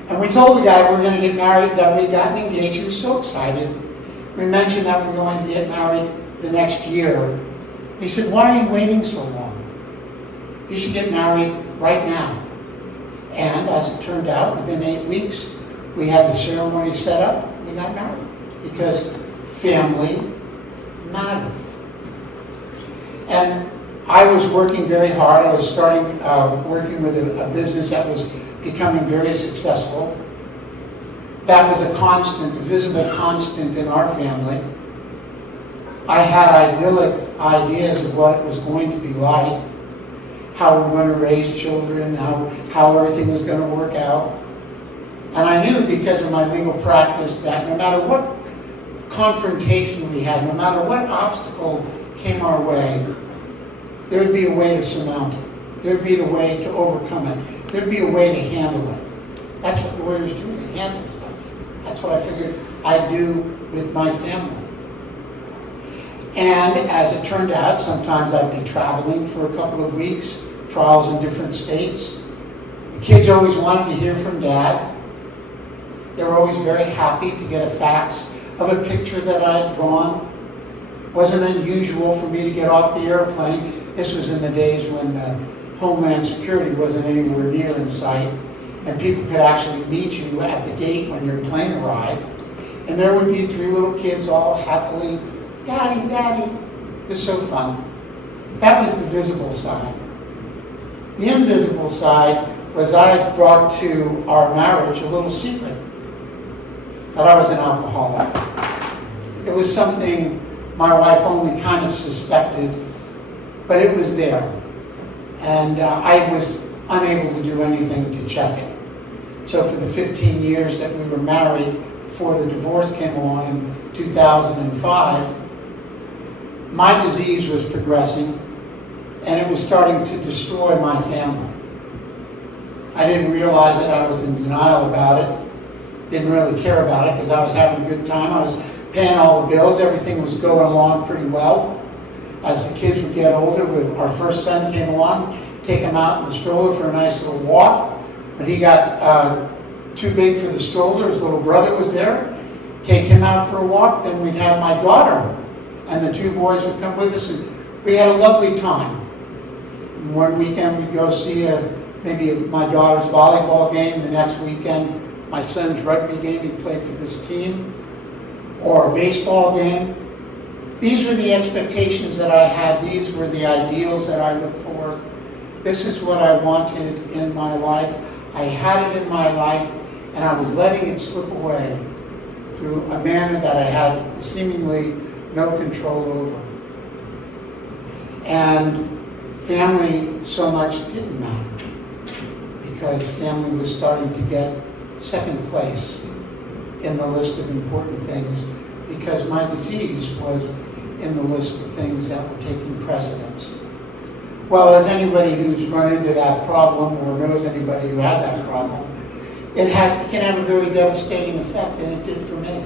And we told the guy we were going to get married, that we had gotten engaged. He was so excited. We mentioned that we were going to get married the next year. He said, "Why are you waiting so long? You should get married right now." And as it turned out, within 8 weeks, we had the ceremony set up. We got married because family mattered. And I was working very hard. I was starting working with a business that was becoming very successful. That was a constant, a visible constant in our family. I had idyllic ideas of what it was going to be like, how we were going to raise children, how everything was going to work out. And I knew because of my legal practice that no matter what confrontation we had, no matter what obstacle came our way, there would be a way to surmount it. There would be a way to overcome it. There'd be a way to handle it. That's what lawyers do, they handle stuff. That's what I figured I'd do with my family. And as it turned out, sometimes I'd be traveling for a couple of weeks, trials in different states. The kids always wanted to hear from Dad. They were always very happy to get a fax of a picture that I had drawn. It wasn't unusual for me to get off the airplane. This was in the days when Homeland Security wasn't anywhere near in sight, and people could actually meet you at the gate when your plane arrived. And there would be 3 little kids all happily, "Daddy, Daddy." It was so fun. That was the visible side. The invisible side was I had brought to our marriage a little secret, that I was an alcoholic. It was something my wife only kind of suspected, but it was there. And I was unable to do anything to check it. So for the 15 years that we were married, before the divorce came along in 2005, my disease was progressing, and it was starting to destroy my family. I didn't realize it. I was in denial about it. Didn't really care about it because I was having a good time. I was paying all the bills. Everything was going along pretty well. As the kids would get older, our first son came along, take him out in the stroller for a nice little walk. When he got too big for the stroller, his little brother was there. Take him out for a walk. Then we'd have my daughter, and the 2 boys would come with us, and we had a lovely time. And one weekend we'd go see maybe my daughter's volleyball game. The next weekend, my son's rugby game. He played for this team, or a baseball game. These were the expectations that I had. These were the ideals that I looked for. This is what I wanted in my life. I had it in my life, and I was letting it slip away through a manner that I had seemingly no control over. And family so much didn't matter, because family was starting to get second place in the list of important things because my disease was in the list of things that were taking precedence. Well, as anybody who's run into that problem or knows anybody who had that problem, it can have a very devastating effect, and it did for me.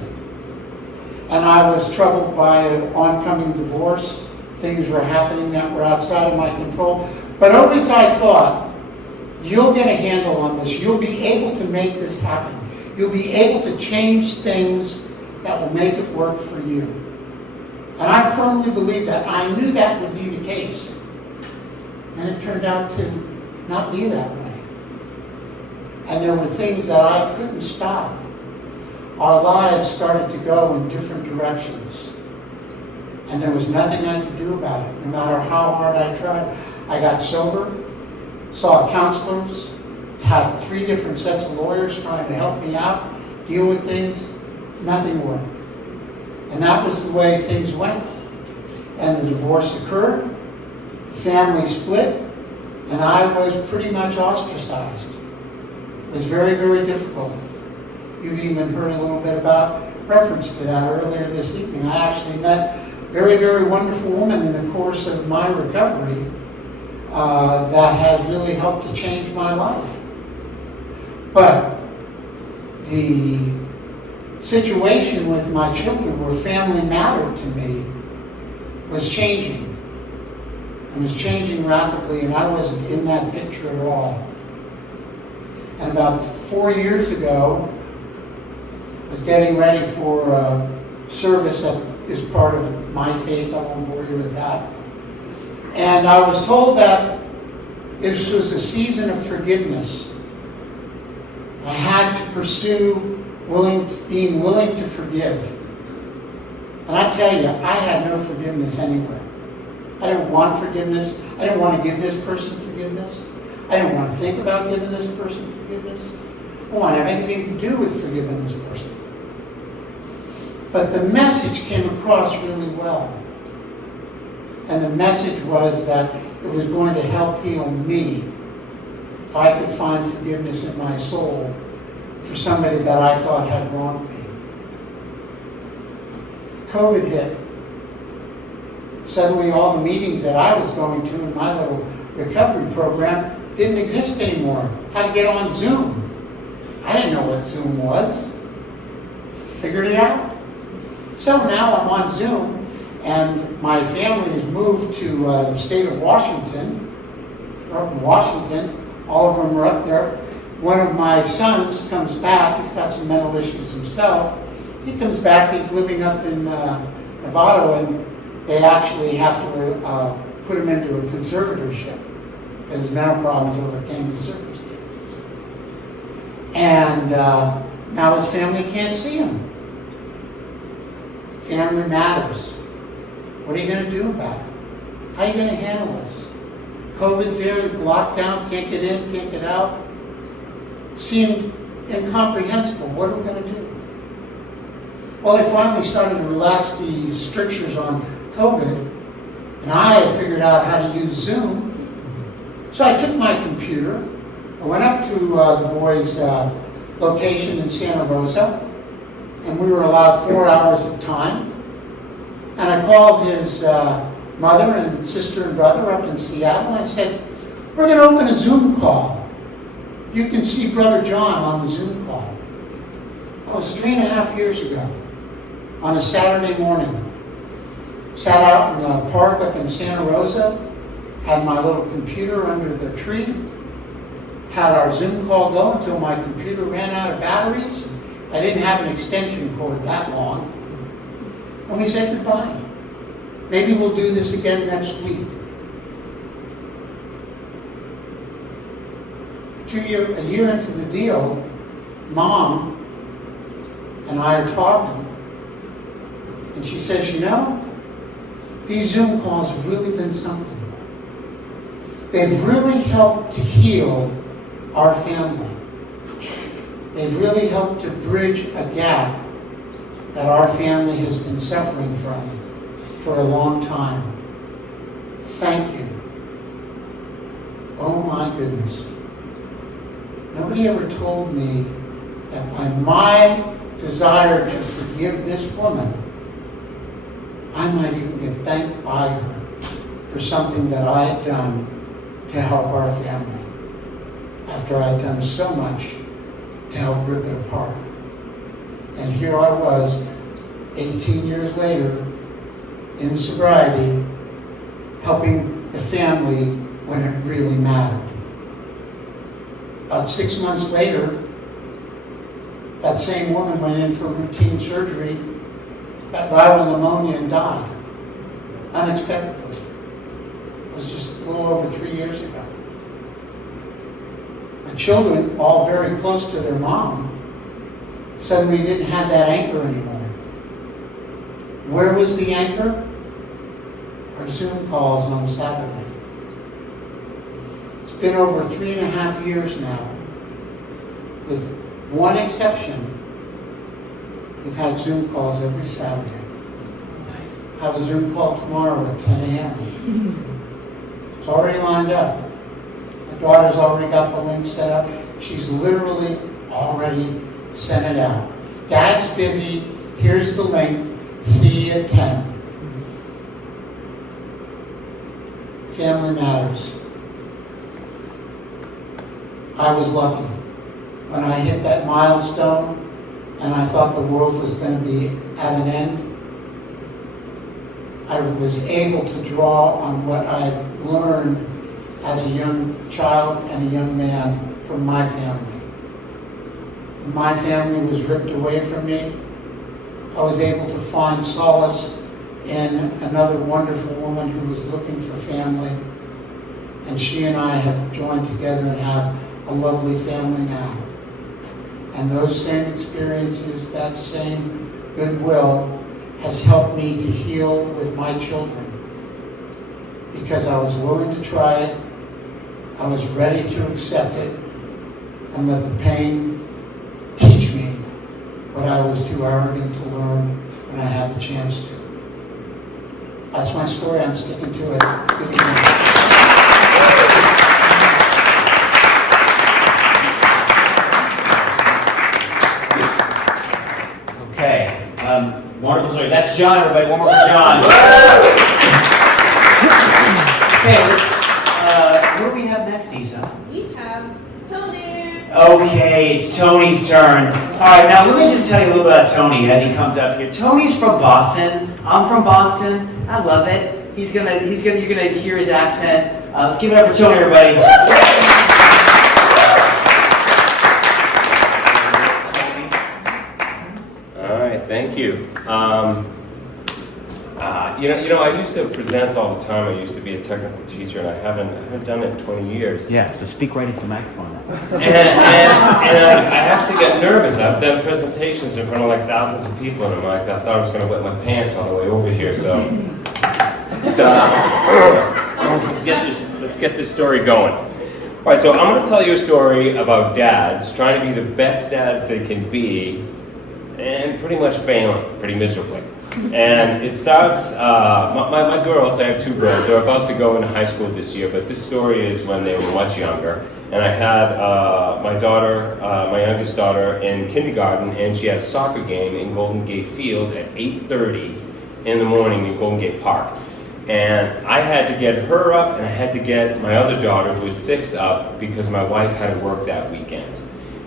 And I was troubled by an oncoming divorce. Things were happening that were outside of my control. But always I thought, you'll get a handle on this. You'll be able to make this happen. You'll be able to change things that will make it work for you. And I firmly believe that. I knew that would be the case. And it turned out to not be that way. And there were things that I couldn't stop. Our lives started to go in different directions. And there was nothing I could do about it, no matter how hard I tried. I got sober, saw counselors, had 3 different sets of lawyers trying to help me out, deal with things. Nothing worked. And that was the way things went. And the divorce occurred, family split, and I was pretty much ostracized. It was very, very difficult. You've even heard a little bit about reference to that earlier this evening. I actually met a very, very wonderful woman in the course of my recovery that has really helped to change my life. But the situation with my children, where family mattered to me, was changing. It was changing rapidly, and I wasn't in that picture at all. And about 4 years ago, I was getting ready for a service that is part of my faith. I won't bore you with that. And I was told that this was a season of forgiveness. I had to pursue being willing to forgive. And I tell you, I had no forgiveness anywhere. I didn't want forgiveness. I didn't want to give this person forgiveness. I didn't want to think about giving this person forgiveness. I didn't want to have anything to do with forgiving this person. But the message came across really well. And the message was that it was going to help heal me if I could find forgiveness in my soul for somebody that I thought had wronged me. COVID hit. Suddenly all the meetings that I was going to in my little recovery program didn't exist anymore. Had to get on Zoom. I didn't know what Zoom was. Figured it out. So now I'm on Zoom, and my family has moved to the state of Washington. We're up in Washington. All of them are up there. One of my sons comes back. He's got some mental issues himself. He comes back. He's living up in Nevada, and they actually have to put him into a conservatorship because his mental problems overcame his circumstances. And now his family can't see him. Family matters. What are you going to do about it? How are you going to handle this? COVID's there, lockdown, can't get in, can't get out. Seemed incomprehensible. What are we going to do? Well, they finally started to relax the strictures on COVID, and I had figured out how to use Zoom. So I took my computer, I went up to the boys' location in Santa Rosa, and we were allowed 4 hours of time. And I called his mother and sister and brother up in Seattle, and I said, we're going to open a Zoom call. You can see Brother John on the Zoom call. That was 3.5 years ago, on a Saturday morning. Sat out in the park up in Santa Rosa, had my little computer under the tree, had our Zoom call go until my computer ran out of batteries. I didn't have an extension cord that long. And we said goodbye. Maybe we'll do this again next week. A year into the deal, Mom and I are talking, and she says, you know, these Zoom calls have really been something. They've really helped to heal our family. They've really helped to bridge a gap that our family has been suffering from for a long time. Thank you. Oh my goodness. Nobody ever told me that by my desire to forgive this woman I might even get thanked by her for something that I had done to help our family, after I'd done so much to help rip it apart. And here I was, 18 years later, in sobriety, helping the family when it really mattered. About 6 months later, that same woman went in for routine surgery, got viral pneumonia and died, unexpectedly. It was just a little over 3 years ago. My children, all very close to their mom, suddenly didn't have that anchor anymore. Where was the anchor? Our Zoom calls on Saturday. It's been over 3.5 years now. With one exception, we've had Zoom calls every Saturday. Have a Zoom call tomorrow at 10 a.m. It's already lined up. My daughter's already got the link set up. She's literally already sent it out. Dad's busy. Here's the link. See you at 10. Family matters. I was lucky. When I hit that milestone and I thought the world was going to be at an end, I was able to draw on what I had learned as a young child and a young man from my family. When my family was ripped away from me, I was able to find solace in another wonderful woman who was looking for family. And she and I have joined together and have a lovely family now. And those same experiences, that same goodwill, has helped me to heal with my children. Because I was willing to try it, I was ready to accept it, and let the pain teach me what I was too arrogant to learn when I had the chance to. That's my story. I'm sticking to it. Good evening. Okay, wonderful story. That's John, everybody. One more for John. Okay, what do we have next, Isa? We have Tony. Okay, it's Tony's turn. All right, now let me just tell you a little bit about Tony as he comes up here. Tony's from Boston. I'm from Boston. I love it. You're gonna hear his accent. Let's give it up for Tony, everybody. All right, thank you. I used to present all the time. I used to be a technical teacher, and I haven't done it in 20 years. Yeah, so speak right into the microphone. And I actually got nervous. I've done presentations in front of like thousands of people, and I thought I was going to wet my pants on the way over here. So let's get this story going. All right, so I'm going to tell you a story about dads trying to be the best dads they can be, and pretty much failing pretty miserably. And it starts, my girls, I have 2 girls, they're about to go into high school this year, but this story is when they were much younger. And I had my daughter, my youngest daughter, in kindergarten, and she had a soccer game in Golden Gate Field at 8:30 in the morning in Golden Gate Park. And I had to get her up, and I had to get my other daughter, who was 6, up, because my wife had to work that weekend.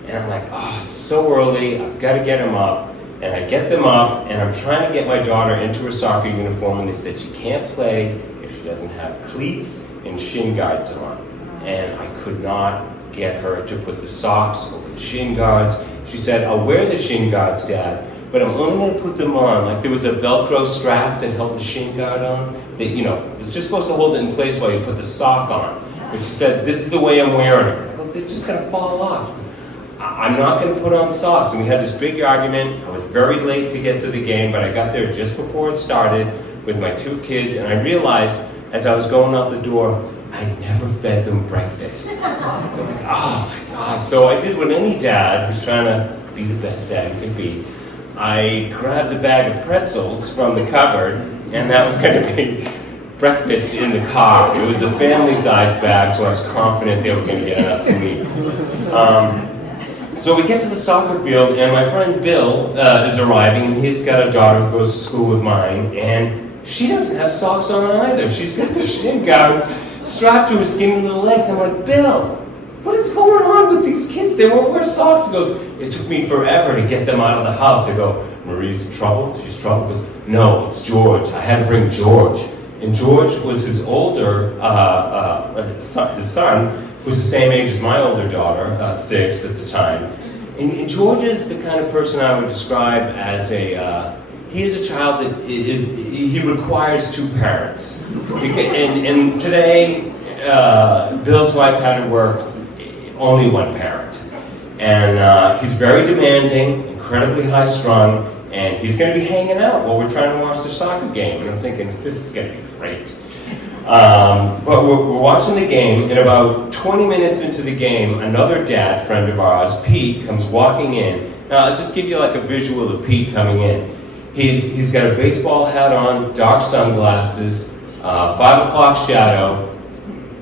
And I'm like, it's so early, I've got to get them up. And I get them up, and I'm trying to get my daughter into her soccer uniform, and they said she can't play if she doesn't have cleats and shin guards on. And I could not get her to put the socks over the shin guards. She said, I'll wear the shin guards, Dad, but I'm only going to put them on. Like there was a Velcro strap that held the shin guard on. That, it's just supposed to hold it in place while you put the sock on. But she said, this is the way I'm wearing it. I go, they're just going to fall off. I'm not going to put on socks. And we had this big argument. I was very late to get to the game, but I got there just before it started with my 2 kids, and I realized as I was going out the door, I never fed them breakfast. So I'm like, oh my God. So I did what any dad who's trying to be the best dad he could be. I grabbed a bag of pretzels from the cupboard, and that was going to be breakfast in the car. It was a family-sized bag, so I was confident they were going to get enough for me. So we get to the soccer field, and my friend Bill is arriving, and he's got a daughter who goes to school with mine, and she doesn't have socks on either. She's got the shin guard strapped to her skinny little legs. I'm like, Bill, what is going on with these kids? They won't wear socks. He goes, it took me forever to get them out of the house. I go, Marie's in trouble? She's trouble? He goes, no, it's George. I had to bring George. And George was his older, his son, who's the same age as my older daughter, 6 at the time. And George is the kind of person I would describe as he is a child that he requires 2 parents. And today, Bill's wife had to work only 1 parent. And he's very demanding, incredibly high-strung, and he's going to be hanging out while we're trying to watch the soccer game. And I'm thinking, this is going to be great. But we're watching the game, and about 20 minutes into the game, another dad friend of ours, Pete, comes walking in. Now, I'll just give you like a visual of Pete coming in. He's got a baseball hat on, dark sunglasses, 5 o'clock shadow,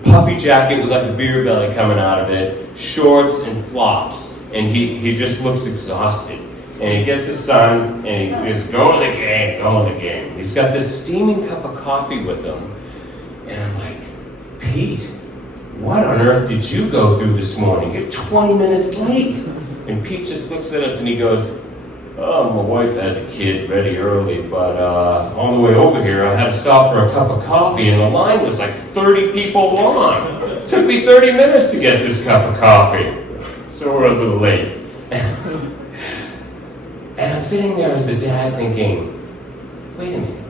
puffy jacket with like a beer belly coming out of it, shorts and flops, and he just looks exhausted. And he gets his son, and he just, go to the game. He's got this steaming cup of coffee with him. And I'm like, Pete, what on earth did you go through this morning? You're 20 minutes late. And Pete just looks at us and he goes, oh, my wife had the kid ready early, but on the way over here, I had to stop for a cup of coffee, and the line was like 30 people long. It took me 30 minutes to get this cup of coffee. So we're a little late. And I'm sitting there as a dad thinking, wait a minute.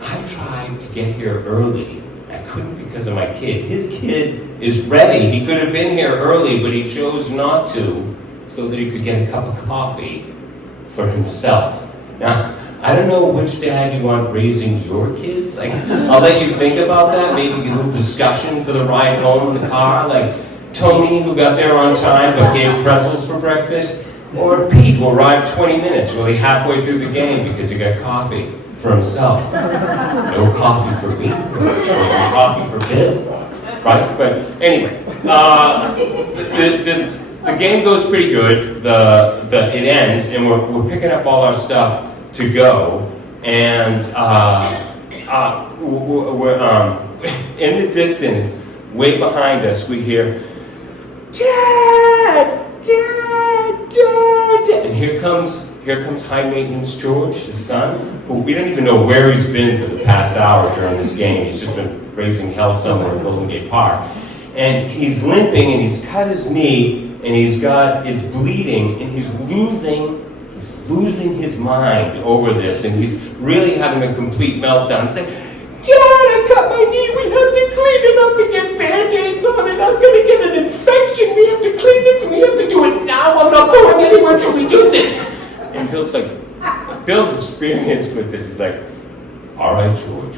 I tried to get here early. I couldn't because of my kid. His kid is ready. He could have been here early, but he chose not to so that he could get a cup of coffee for himself. Now, I don't know which dad you want raising your kids. Like, I'll let you think about that. Maybe a little discussion for the ride home in the car. Like Tony, who got there on time but gave pretzels for breakfast. Or Pete, who arrived 20 minutes, really halfway through the game because he got coffee for himself. No coffee for me, no coffee for Bill, right? But anyway, the game goes pretty good. It ends, and we're picking up all our stuff to go, and we're in the distance, way behind us, we hear, Dad, Dad, Dad, Dad. And here comes high maintenance George, his son, who we don't even know where he's been for the past hour during this game. He's just been raising hell somewhere in Golden Gate Park. And he's limping, and he's cut his knee, and it's bleeding, and he's losing his mind over this, and he's really having a complete meltdown. He's like, Dad, I cut my knee, we have to clean it up and get Band-Aids on it, I'm gonna get an infection, we have to clean this, and we have to do it now, I'm not going anywhere till we do this. And Bill's experienced with this, he's like, all right, George,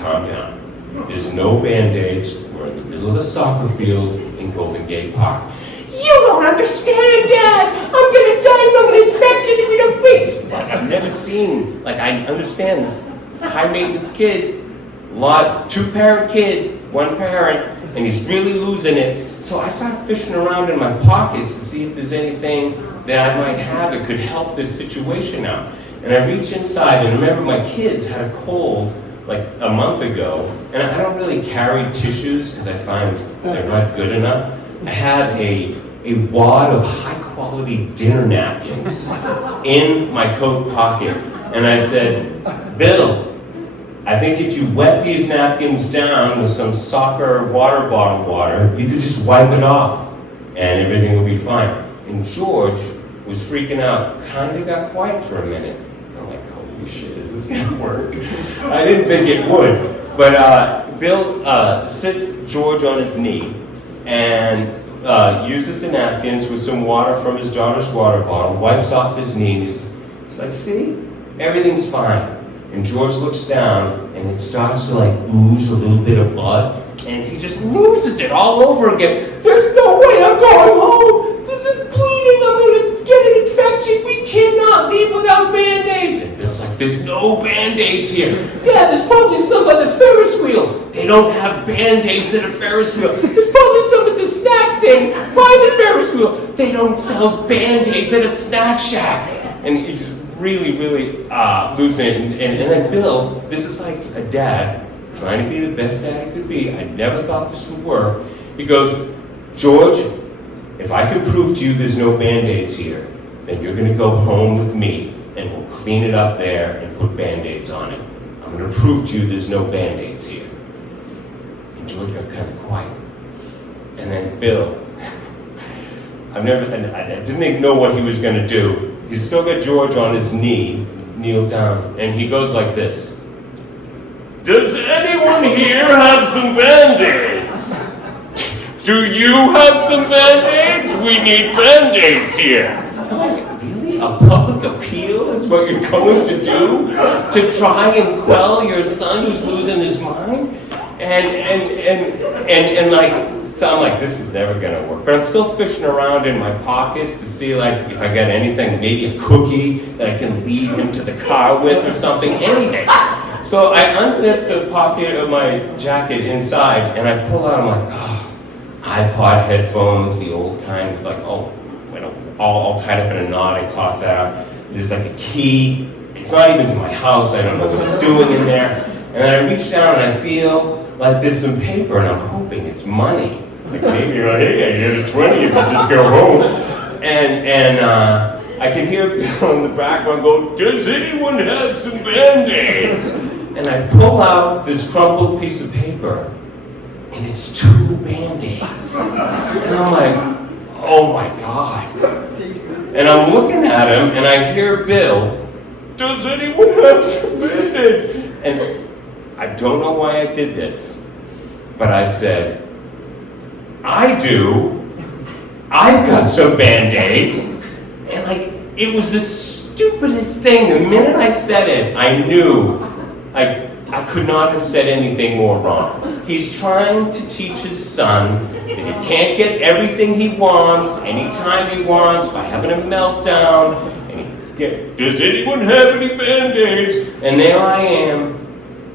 calm down. There's no Band-Aids, we're in the middle of the soccer field in Golden Gate Park. You don't understand, Dad! I'm gonna die from an infection if we don't clean. I've never seen, I understand this high maintenance kid, 2-parent kid, 1 parent, and he's really losing it. So I started fishing around in my pockets to see if there's anything that I might have that could help this situation out. And I reached inside, and I remember my kids had a cold like a month ago, and I don't really carry tissues because I find they're not good enough. I had a wad of high-quality dinner napkins in my coat pocket, and I said, Bill, I think if you wet these napkins down with some soccer water bottle water, you could just wipe it off, and everything will be fine. And George was freaking out, kind of got quiet for a minute. I'm like, holy shit, is this gonna work? I didn't think it would. But Bill sits George on his knee and uses the napkins with some water from his daughter's water bottle, wipes off his knee, and he's like, see, everything's fine. And George looks down, and it starts to ooze a little bit of blood, and he just loses it all over again. There's no way I'm going home. This is bleeding. I'm going to get an infection. We cannot leave without Band-Aids. And Bill's like, there's no Band-Aids here. Dad, there's probably some on the Ferris wheel. They don't have Band-Aids at a Ferris wheel. There's probably some at the snack thing by the Ferris wheel. They don't sell Band-Aids at a snack shack. And he's really, really losing it. And then Bill, this is like a dad trying to be the best dad I could be. I never thought this would work. He goes, George, if I can prove to you there's no Band-Aids here, then you're going to go home with me and we'll clean it up there and put Band-Aids on it. I'm going to prove to you there's no Band-Aids here. And George got kind of quiet. And then Bill, I didn't even know what he was going to do. He's still got George on his knee, kneel down, and he goes like this. Does anyone here have some Band-Aids? Do you have some Band-Aids? We need Band-Aids here. I'm like, really? A public appeal is what you're going to do? To try and quell your son who's losing his mind? And like, so I'm like, this is never gonna work. But I'm still fishing around in my pockets to see like if I got anything, maybe a cookie that I can lead him to the car with or something, anything. So I unzip the pocket of my jacket inside and I pull out, I'm like, iPod headphones, the old kind, it's like, all tied up in a knot, I toss that out. There's like a key, it's not even to my house, I don't know what it's doing in there. And then I reach down and I feel like there's some paper and I'm hoping it's money. Like maybe you're like, hey, I get a 20 if you just go home. And I can hear Bill in the background go, does anyone have some Band-Aids? And I pull out this crumpled piece of paper and it's 2 Band-Aids. And I'm like, oh my God. And I'm looking at him and I hear Bill, does anyone have some Band-Aids? And I don't know why I did this, but I said, I do. I've got some Band-Aids. And like, it was the stupidest thing. The minute I said it, I knew I could not have said anything more wrong. He's trying to teach his son that he can't get everything he wants, anytime he wants, by having a meltdown. Does anyone have any Band-Aids? And there I am.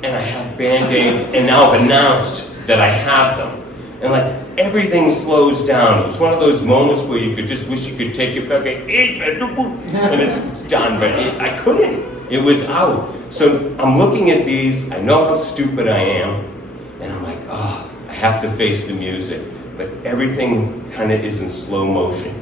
And I have Band-Aids, and now I've announced that I have them. And like, everything slows down. It was one of those moments where you could just wish you could take it back and it's done, but I couldn't. It was out. So I'm looking at these, I know how stupid I am, and I'm like, I have to face the music. But everything kind of is in slow motion.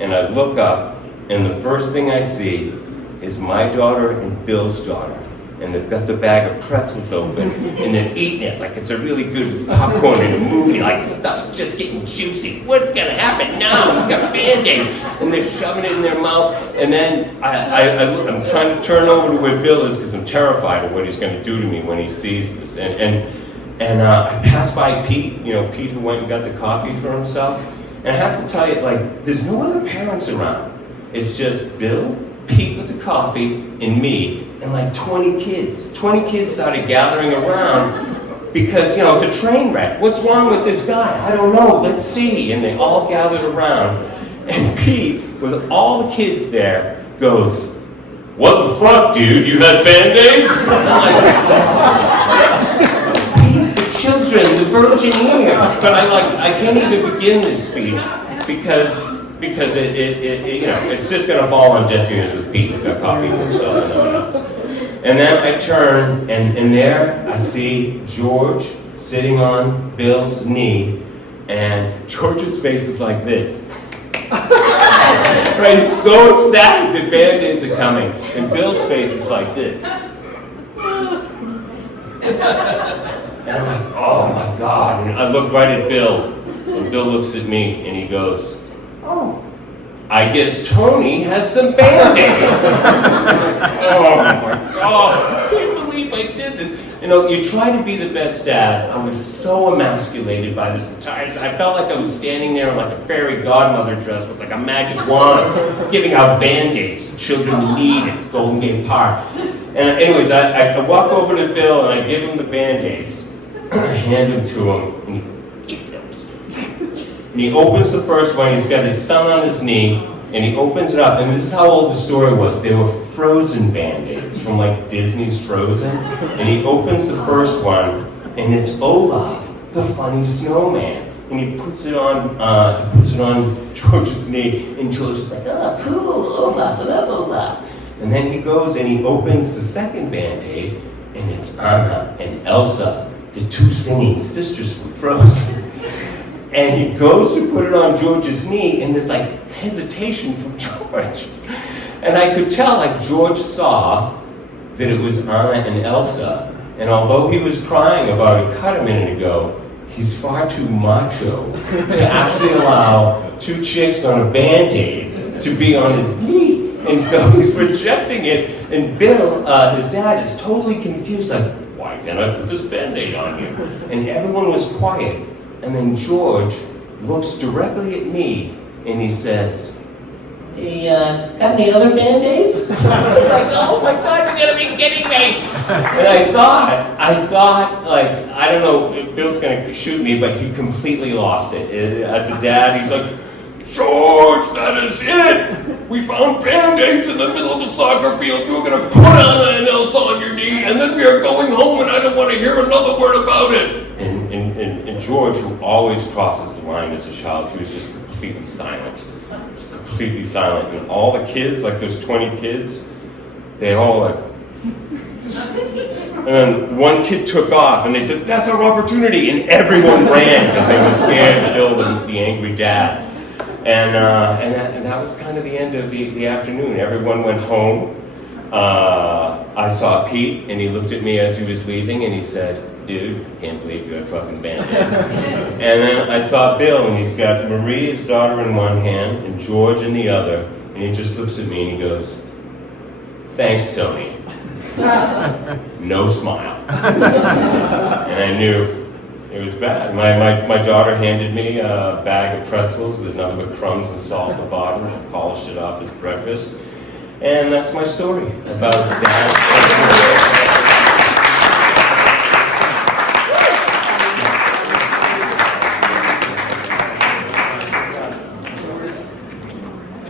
And I look up, and the first thing I see is my daughter and Bill's daughter. And they've got the bag of pretzels open, and they're eating it like it's a really good popcorn in a movie, like stuff's just getting juicy. What's gonna happen now? We've got Band-Aids, and they're shoving it in their mouth. And then I'm trying to turn over to where Bill is because I'm terrified of what he's gonna do to me when he sees this. And I pass by Pete, Pete who went and got the coffee for himself. And I have to tell you, like, there's no other parents around. It's just Bill, Pete with the coffee, and me, and like 20 kids. 20 kids started gathering around because, it's a train wreck. What's wrong with this guy? I don't know, let's see. And they all gathered around. And Pete, with all the kids there, goes, what the fuck, dude? You had Band-Aids? Pete, the children, the virgin ears. But I can't even begin this speech because it's just going to fall on deaf ears with Pete who's got coffee for himself and no one else. And then I turn, and there I see George sitting on Bill's knee, and George's face is like this. Right? He's so ecstatic that Band-Aids are coming, and Bill's face is like this. And I'm like, oh my God. And I look right at Bill, and Bill looks at me, and he goes, oh, I guess Tony has some Band-Aids. Oh my God, I can't believe I did this. You try to be the best dad. I was so emasculated by this entire, I felt like I was standing there in like a fairy godmother dress with like a magic wand, giving out Band-Aids to children in need at Golden Gate Park. And anyways, I walk over to Bill and I give him the Band-Aids. I hand them to him, and he opens the first one, he's got his son on his knee, and he opens it up, and this is how old the story was. They were Frozen Band-Aids from like Disney's Frozen. And he opens the first one, and it's Olaf, the funny snowman. And he puts it on George's knee, and George is like, oh, cool, Olaf, I love Olaf. And then he goes and he opens the second Band-Aid, and it's Anna and Elsa, the two singing sisters from Frozen. And he goes to put it on George's knee, and there's like hesitation from George. And I could tell, like, George saw that it was Anna and Elsa. And although he was crying about a cut a minute ago, he's far too macho to actually allow two chicks on a Band-Aid to be on his knee. And so he's rejecting it. And Bill, his dad, is totally confused, like, why can't I put this Band-Aid on you? And everyone was quiet. And then George looks directly at me and he says, "Hey, got any other Band-Aids?" I'm like, oh my God, you gotta be kidding me! And I thought, like, I don't know if Bill's gonna shoot me, but he completely lost it. As a dad, he's like, "George, that is it! We found Band-Aids in the middle of the soccer field. You were gonna put Anna and Elsa on your knee, and then we are going home, and I don't want to hear another word about it." And George, who always crosses the line as a child, he was just completely silent. Just completely silent. And all the kids, like those 20 kids, they all like... And then one kid took off, and they said, "That's our opportunity!" And everyone ran because they were scared to Bill, the angry dad. And that was kind of the end of the afternoon. Everyone went home. I saw Pete, and he looked at me as he was leaving, and he said, "Dude, can't believe you had fucking Band-Aids." And then I saw Bill, and he's got Marie, his daughter, in one hand, and George in the other, and he just looks at me and he goes, "Thanks, Tony." No smile. And I knew it was bad. My daughter handed me a bag of pretzels with nothing but crumbs and salt at the bottom. She polished it off as breakfast. And that's my story about dad.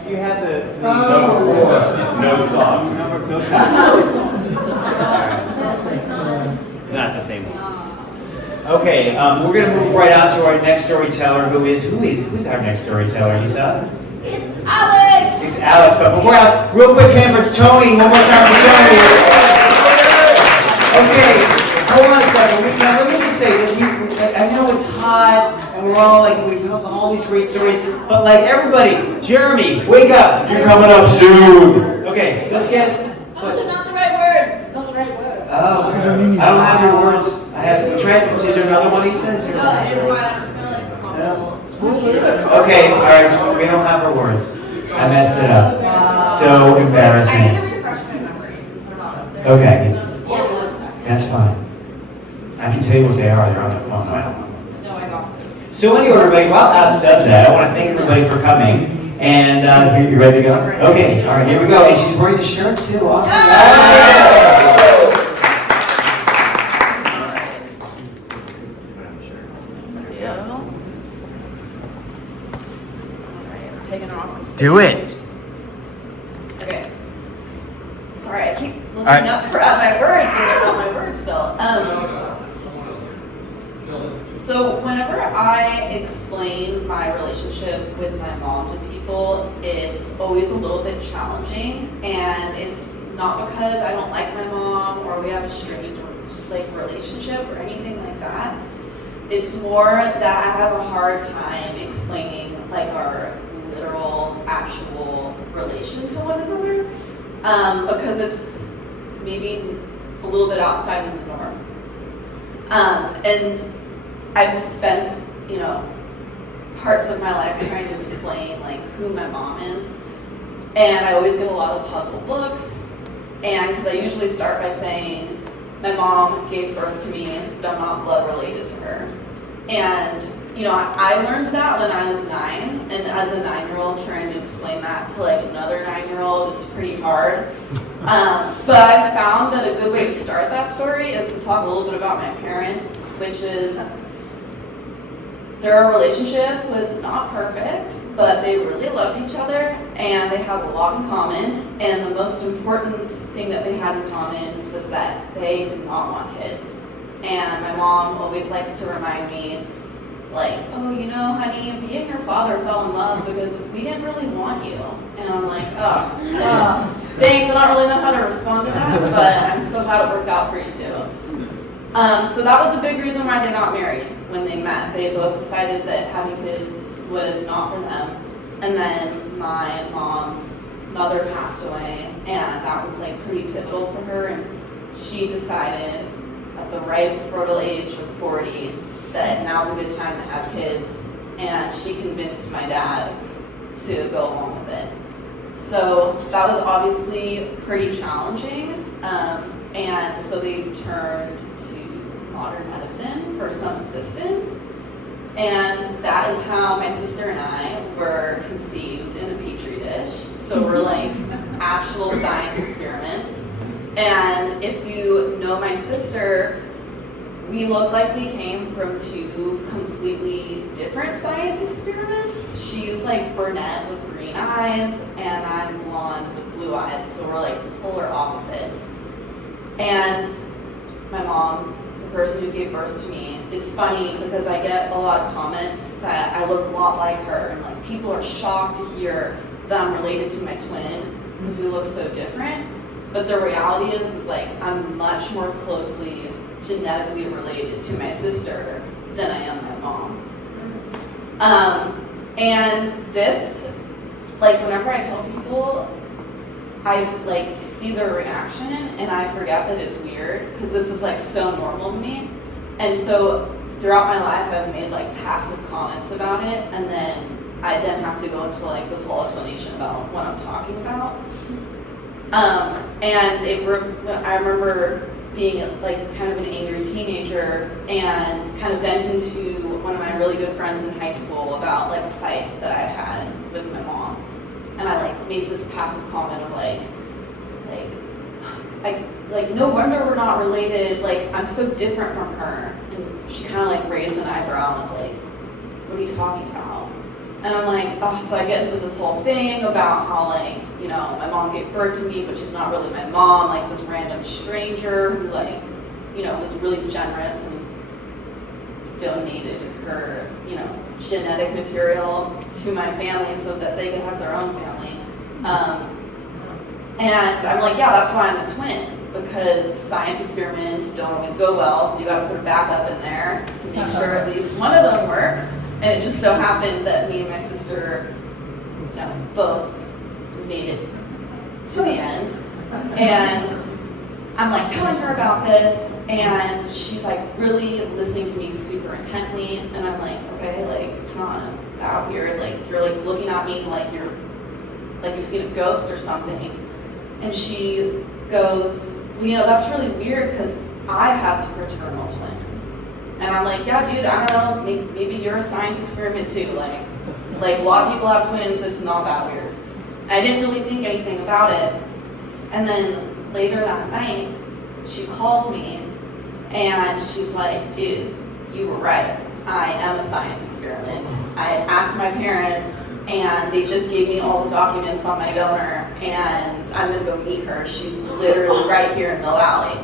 You had the number 4, no socks. No socks. Not the same one. Okay, we're gonna move right on to our next storyteller, who's our next storyteller, Lisa? It's Alex! It's Alex, but before Alex, real quick hand for Tony, one more time for Tony. Okay, hold on a second. Now let me just say that I know it's hot, and we're all like, we've heard all these great stories, but like everybody, Jeremy, wake up. You're coming up soon. Okay, let's get... Those are not the right words. Not the right words. Oh, I don't have your words. I have transcripts. Is there another one he says? No, it's fine. I'm just gonna like... Okay, all right. We don't have her words. I messed it up. So embarrassing. I need to refresh my memory because they're not up there. Okay, Yeah. that's fine. I can tell you what they are. They're on the phone. I don't know. No, I don't. So anyway, everybody, while Alex does that, I want to thank everybody for coming. And you ready to go? Okay, all right, here we go. And she's wearing the shirt too. Awesome. Do it. Okay. Sorry, I keep looking right. up for my words and they're not my words still. So whenever I explain my relationship with my mom to people, it's always a little bit challenging, and it's not because I don't like my mom or we have a strange relationship or anything like that. It's more that I have a hard time explaining like our literal, actual relation to one another, because it's maybe a little bit outside of the norm. And I've spent, parts of my life trying to explain like who my mom is, and I always get a lot of puzzle books, and because I usually start by saying my mom gave birth to me, but I'm not blood related to her. And I learned that when I was 9, and as a 9-year-old trying to explain that to like another 9-year-old, it's pretty hard. But I've found that a good way to start that story is to talk a little bit about my parents, which is their relationship was not perfect, but they really loved each other, and they have a lot in common. And the most important thing that they had in common was that they did not want kids. And my mom always likes to remind me, like, oh, honey, me and your father fell in love because we didn't really want you. And I'm like, oh. Thanks, I don't really know how to respond to that, but I'm so glad it worked out for you too. So that was a big reason why they got married when they met. They both decided that having kids was not for them. And then my mom's mother passed away, and that was like pretty pivotal for her. And she decided at the ripe fertile age of 40 that now's a good time to have kids. And she convinced my dad to go along with it. So that was obviously pretty challenging. And so they turned to modern medicine for some assistance. And that is how my sister and I were conceived in a petri dish. So we're like actual science experiments. And if you know my sister, we look like we came from two completely different science experiments. She's like brunette with green eyes, and I'm blonde with blue eyes. So we're like polar opposites. And my mom, the person who gave birth to me, it's funny because I get a lot of comments that I look a lot like her, and like people are shocked to hear that I'm related to my twin because we look so different. But the reality is like I'm much more closely genetically related to my sister than I am my mom. And this, like whenever I tell people, I like see their reaction and I forget that it's weird because this is like so normal to me. And so throughout my life I've made like passive comments about it, and then I then have to go into like this whole explanation about what I'm talking about. And I remember being like kind of an angry teenager and kind of bent into one of my really good friends in high school about like a fight that I had with my mom. And I like made this passive comment of like no wonder we're not related, like I'm so different from her. And she kind of like raised an eyebrow and was like, what are you talking about? And I'm like, oh, so I get into this whole thing about how like, you know, my mom gave birth to me, but she's not really my mom, like this random stranger who like, you know, was really generous and donated her, you know, genetic material to my family so that they could have their own family. And I'm like, yeah, that's why I'm a twin, because science experiments don't always go well, so you gotta put a backup in there to make sure at least one of them works. And it just so happened that me and my sister, you know, both made it to the end. And I'm like telling her about this, and she's like really listening to me super intently. And I'm like, okay, like it's not that weird. Like you're like looking at me like you've seen a ghost or something. And she goes, well, you know, that's really weird because I have a fraternal twin. And I'm like, yeah, dude, I don't know, maybe you're a science experiment too. Like a lot of people have twins, it's not that weird. I didn't really think anything about it. And then later that night, she calls me and she's like, dude, you were right. I am a science experiment. I asked my parents and they just gave me all the documents on my donor, and I'm gonna go meet her. She's literally right here in Mill Valley.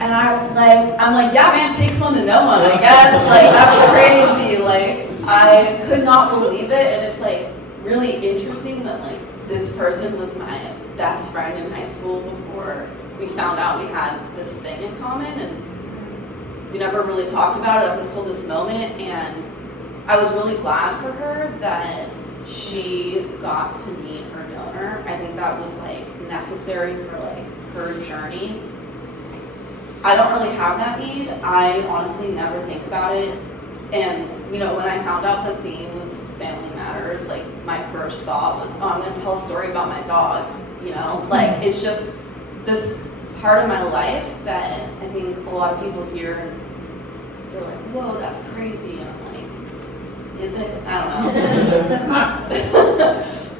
And I'm like, yeah, man, takes one to know one, I guess. Like, that's crazy. Like, I could not believe it. And it's like really interesting that like this person was my best friend in high school before we found out we had this thing in common. And we never really talked about it up until this moment. And I was really glad for her that she got to meet her donor. I think that was like necessary for like her journey. I don't really have that need. I honestly never think about it. And, you know, when I found out the theme was Family Matters, like, my first thought was, oh, I'm going to tell a story about my dog, you know? Like, it's just this part of my life that I think a lot of people hear and they're like, whoa, that's crazy. And I'm like, is it? I don't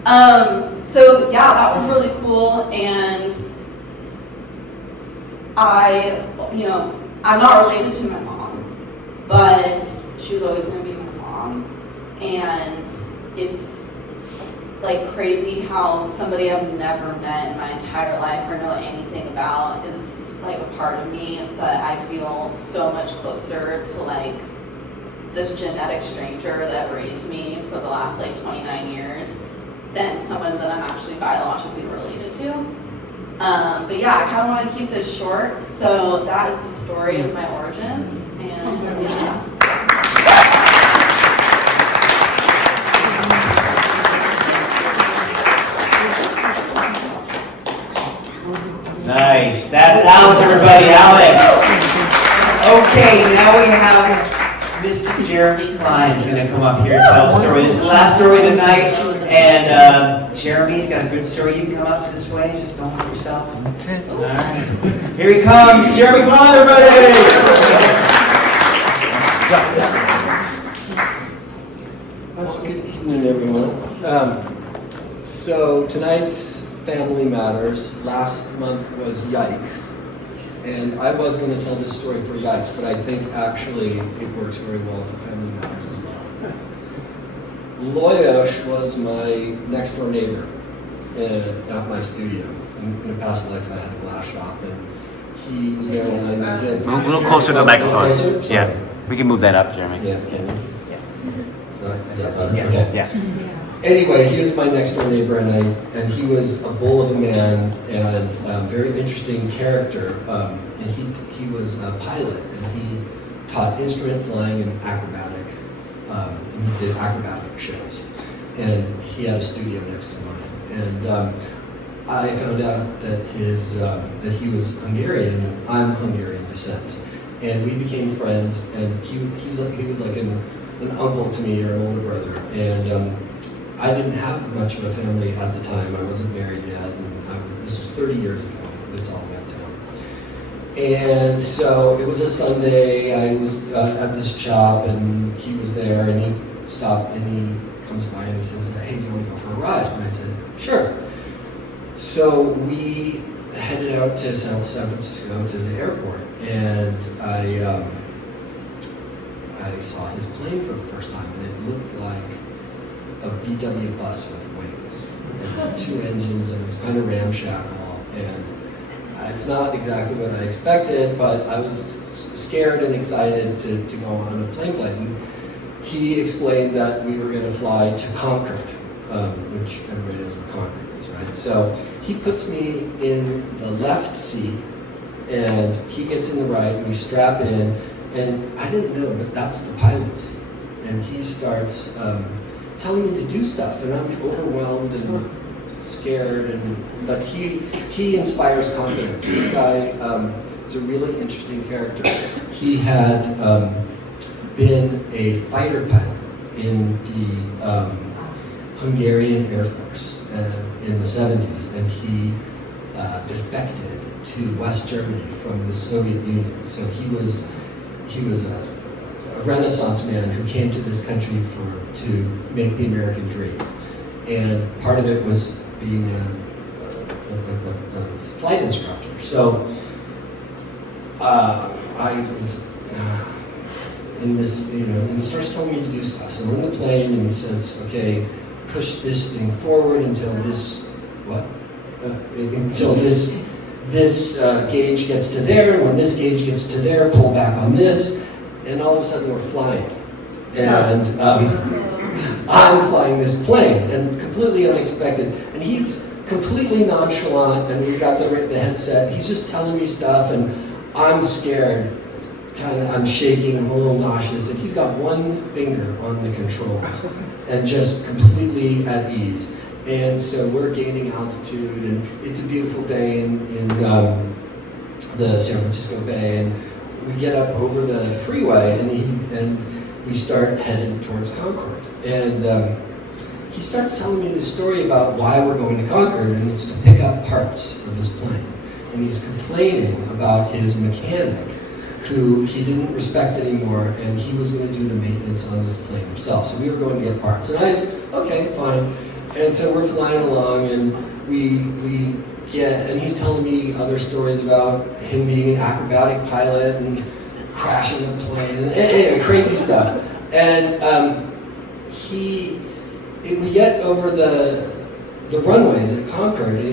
know. So, yeah, that was really cool. And I'm not related to my mom, but she's always going to be my mom. And it's like crazy how somebody I've never met in my entire life or know anything about is like a part of me, but I feel so much closer to like this genetic stranger that raised me for the last like 29 years than someone that I'm actually biologically related to. But yeah, I kind of want to keep this short, so that is the story of my origins. And yeah. Nice. That's Alex, everybody. Alex. Okay, now we have Mr. Jeremy Klein is going to come up here and tell a story. This is the last story of the night, and Jeremy's got a good story. You can come up this way. Just don't hurt yourself. Okay. All right. Here he comes, Jeremy Klein, everybody. Good evening, everyone. So tonight's Family Matters. Last month was Yikes. And I was going to tell this story for Yikes, but I think actually it works very well for Family Matters as well. Loyosh was my next door neighbor at my studio. In a past life, I had a glass shop, and he was there when I moved in. A little closer to the microphone. Closer? Sorry. Yeah, we can move that up, Jeremy. Yeah, can you? Is that better? Yeah. Okay. Yeah. Anyway, he was my next door neighbor, and he was a bull of a man and a very interesting character. And he was a pilot, and he taught instrument flying and acrobatic. And he did acrobatic shows. And he had a studio next to mine. And I found out that that he was Hungarian, and I'm Hungarian descent. And we became friends, and he was like an uncle to me or an older brother. And I didn't have much of a family at the time. I wasn't married yet, and this was 30 years ago. This all went down. And so it was a Sunday. I was at this shop, and he was there, and he stopped, and he comes by and he says, "Hey, do you want to go for a ride?" And I said, "Sure." So we headed out to South San Francisco to the airport, and I saw his plane for the first time, and it looked like a VW bus with wings. It had 2 engines, and it was kind of ramshackle, and it's not exactly what I expected, but I was scared and excited to go on a plane flight. And he explained that we were going to fly to Concord, which everybody knows where Concord is, right? So he puts me in the left seat, and he gets in the right, and we strap in, and I didn't know, but that's the pilot's seat. And he starts telling me to do stuff, and I'm overwhelmed and scared, but he inspires confidence. This guy is a really interesting character. He had been a fighter pilot in the Hungarian Air Force in the 70s, and he defected to West Germany from the Soviet Union. So he was a Renaissance man who came to this country to make the American dream. And part of it was being a flight instructor. So I was in this, and he starts telling me to do stuff. So we're in the plane, and he says, "Okay, push this thing forward until this, until this gauge gets to there, and when this gauge gets to there, pull back on this." And all of a sudden we're flying. And I'm flying this plane, and completely unexpected. And he's completely nonchalant, and we've got the headset. He's just telling me stuff, and I'm scared. I'm shaking, I'm a little nauseous, and he's got one finger on the controls, and just completely at ease. And so we're gaining altitude, and it's a beautiful day in the San Francisco Bay, and we get up over the freeway, and we start heading towards Concord. And he starts telling me this story about why we're going to Concord, and it's to pick up parts for this plane. And he's complaining about his mechanic, who he didn't respect anymore, and he was going to do the maintenance on this plane himself. So we were going to get parts. And I said, okay, fine. And so we're flying along, and and he's telling me other stories about him being an acrobatic pilot and crashing a plane, and anyway, crazy stuff. And we get over the runways at Concord, and he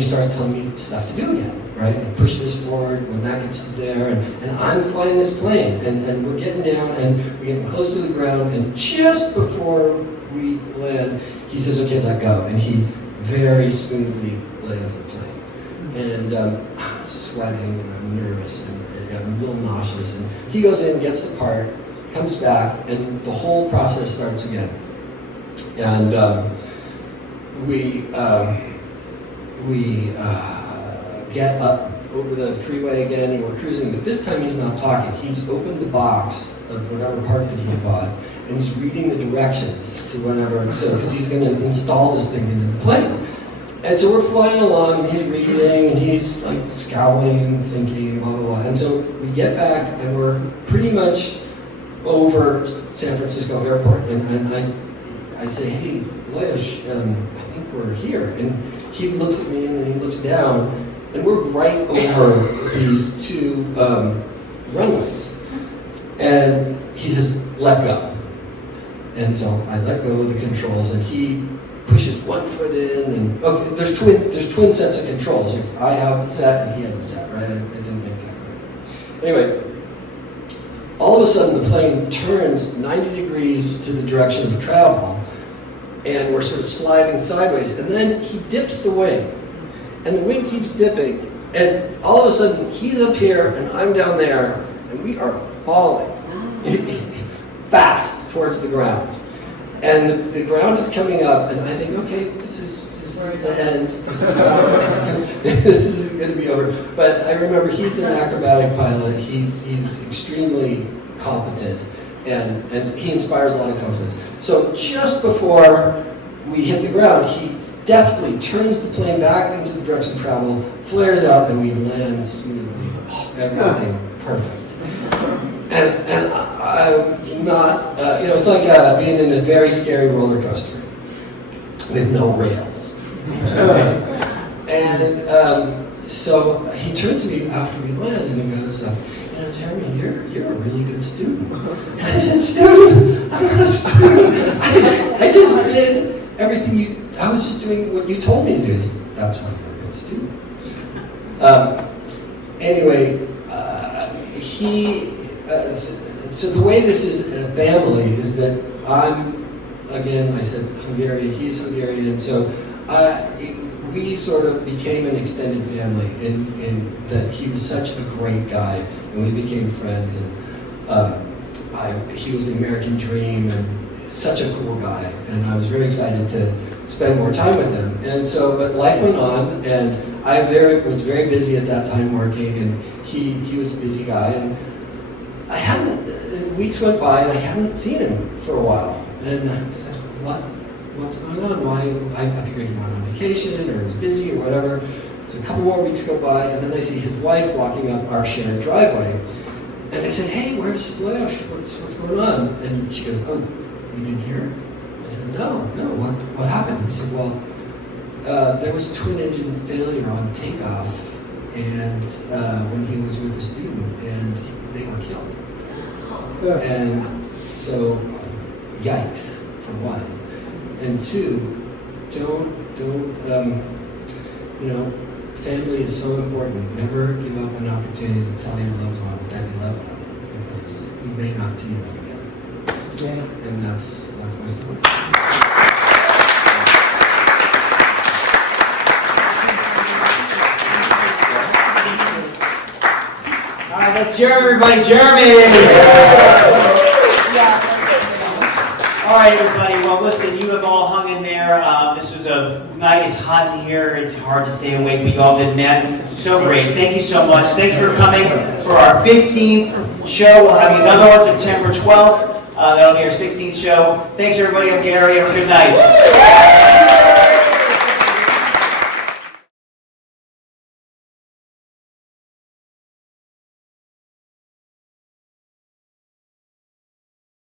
starts telling me stuff to do again, right? And push this forward when that gets to there, and I'm flying this plane, and we're getting down, and we're getting close to the ground, and just before we land, he says, okay, let go. And he very smoothly lands the plane. And I'm sweating, and I'm nervous, and I'm a little nauseous. And he goes in, gets the part, comes back, and the whole process starts again. And we get up over the freeway again, and we're cruising, but this time he's not talking. He's opened the box of whatever part that he had bought, and he's reading the directions to whatever, because he's going to install this thing into the plane. And so we're flying along, and he's reading, and he's like scowling and thinking, blah, blah, blah. And so we get back, and we're pretty much over San Francisco Airport, and I say, hey, Leosh, I think we're here. And he looks at me, and then he looks down, and we're right over these two runways. And he says, let go. And so I let go of the controls, and he pushes one foot in, and okay, there's twin sets of controls. I have a set, and he has a set, right? I didn't make that clear. Anyway, all of a sudden the plane turns 90 degrees to the direction of travel, and we're sort of sliding sideways, and then he dips the wing, and the wing keeps dipping, and all of a sudden he's up here, and I'm down there, and we are falling fast towards the ground. And the ground is coming up, and I think, okay, this is the end. This is going to be over. But I remember he's an acrobatic pilot. He's extremely competent, and he inspires a lot of confidence. So just before we hit the ground, he deftly turns the plane back into the direction of travel, flares out, and we land smoothly. Everything perfect. And I'm not, it's like being in a very scary roller coaster with no rails. And so he turns to me after we land and he goes, Jeremy, you're a really good student. And I said, student? I'm not a student. I just did everything I was just doing what you told me to do. That's why you're a good student. Anyway, so the way this is a family is that I said Hungarian, he's Hungarian, and so we sort of became an extended family in that he was such a great guy, and we became friends, and he was the American dream, and such a cool guy, and I was very excited to spend more time with him. And so, but life went on, and I was very busy at that time working, and he was a busy guy, and weeks went by and I hadn't seen him for a while. And I said, what's going on? Why? I figured he went on vacation or was busy or whatever. So a couple more weeks go by, and then I see his wife walking up our shared driveway. And I said, hey, where's Leosh? What's going on? And she goes, oh, you didn't hear? I said, no, what happened? He said, well, there was twin engine failure on takeoff, and when he was with a student, and they were killed. And so, yikes, for one. And two, don't, family is so important. Never give up an opportunity to tell your loved one that you love them, because you may not see them again. Yeah. And that's my story. All right, let's cheer everybody, Jeremy! All right, everybody. Well, listen, you have all hung in there. This was a night. It's hot in here. It's hard to stay awake, but you all did, man. So great. Thank you so much. Thanks for coming for our 15th show. We'll have you another one September 12th. That'll be our 16th show. Thanks, everybody up Gary. Have a good night.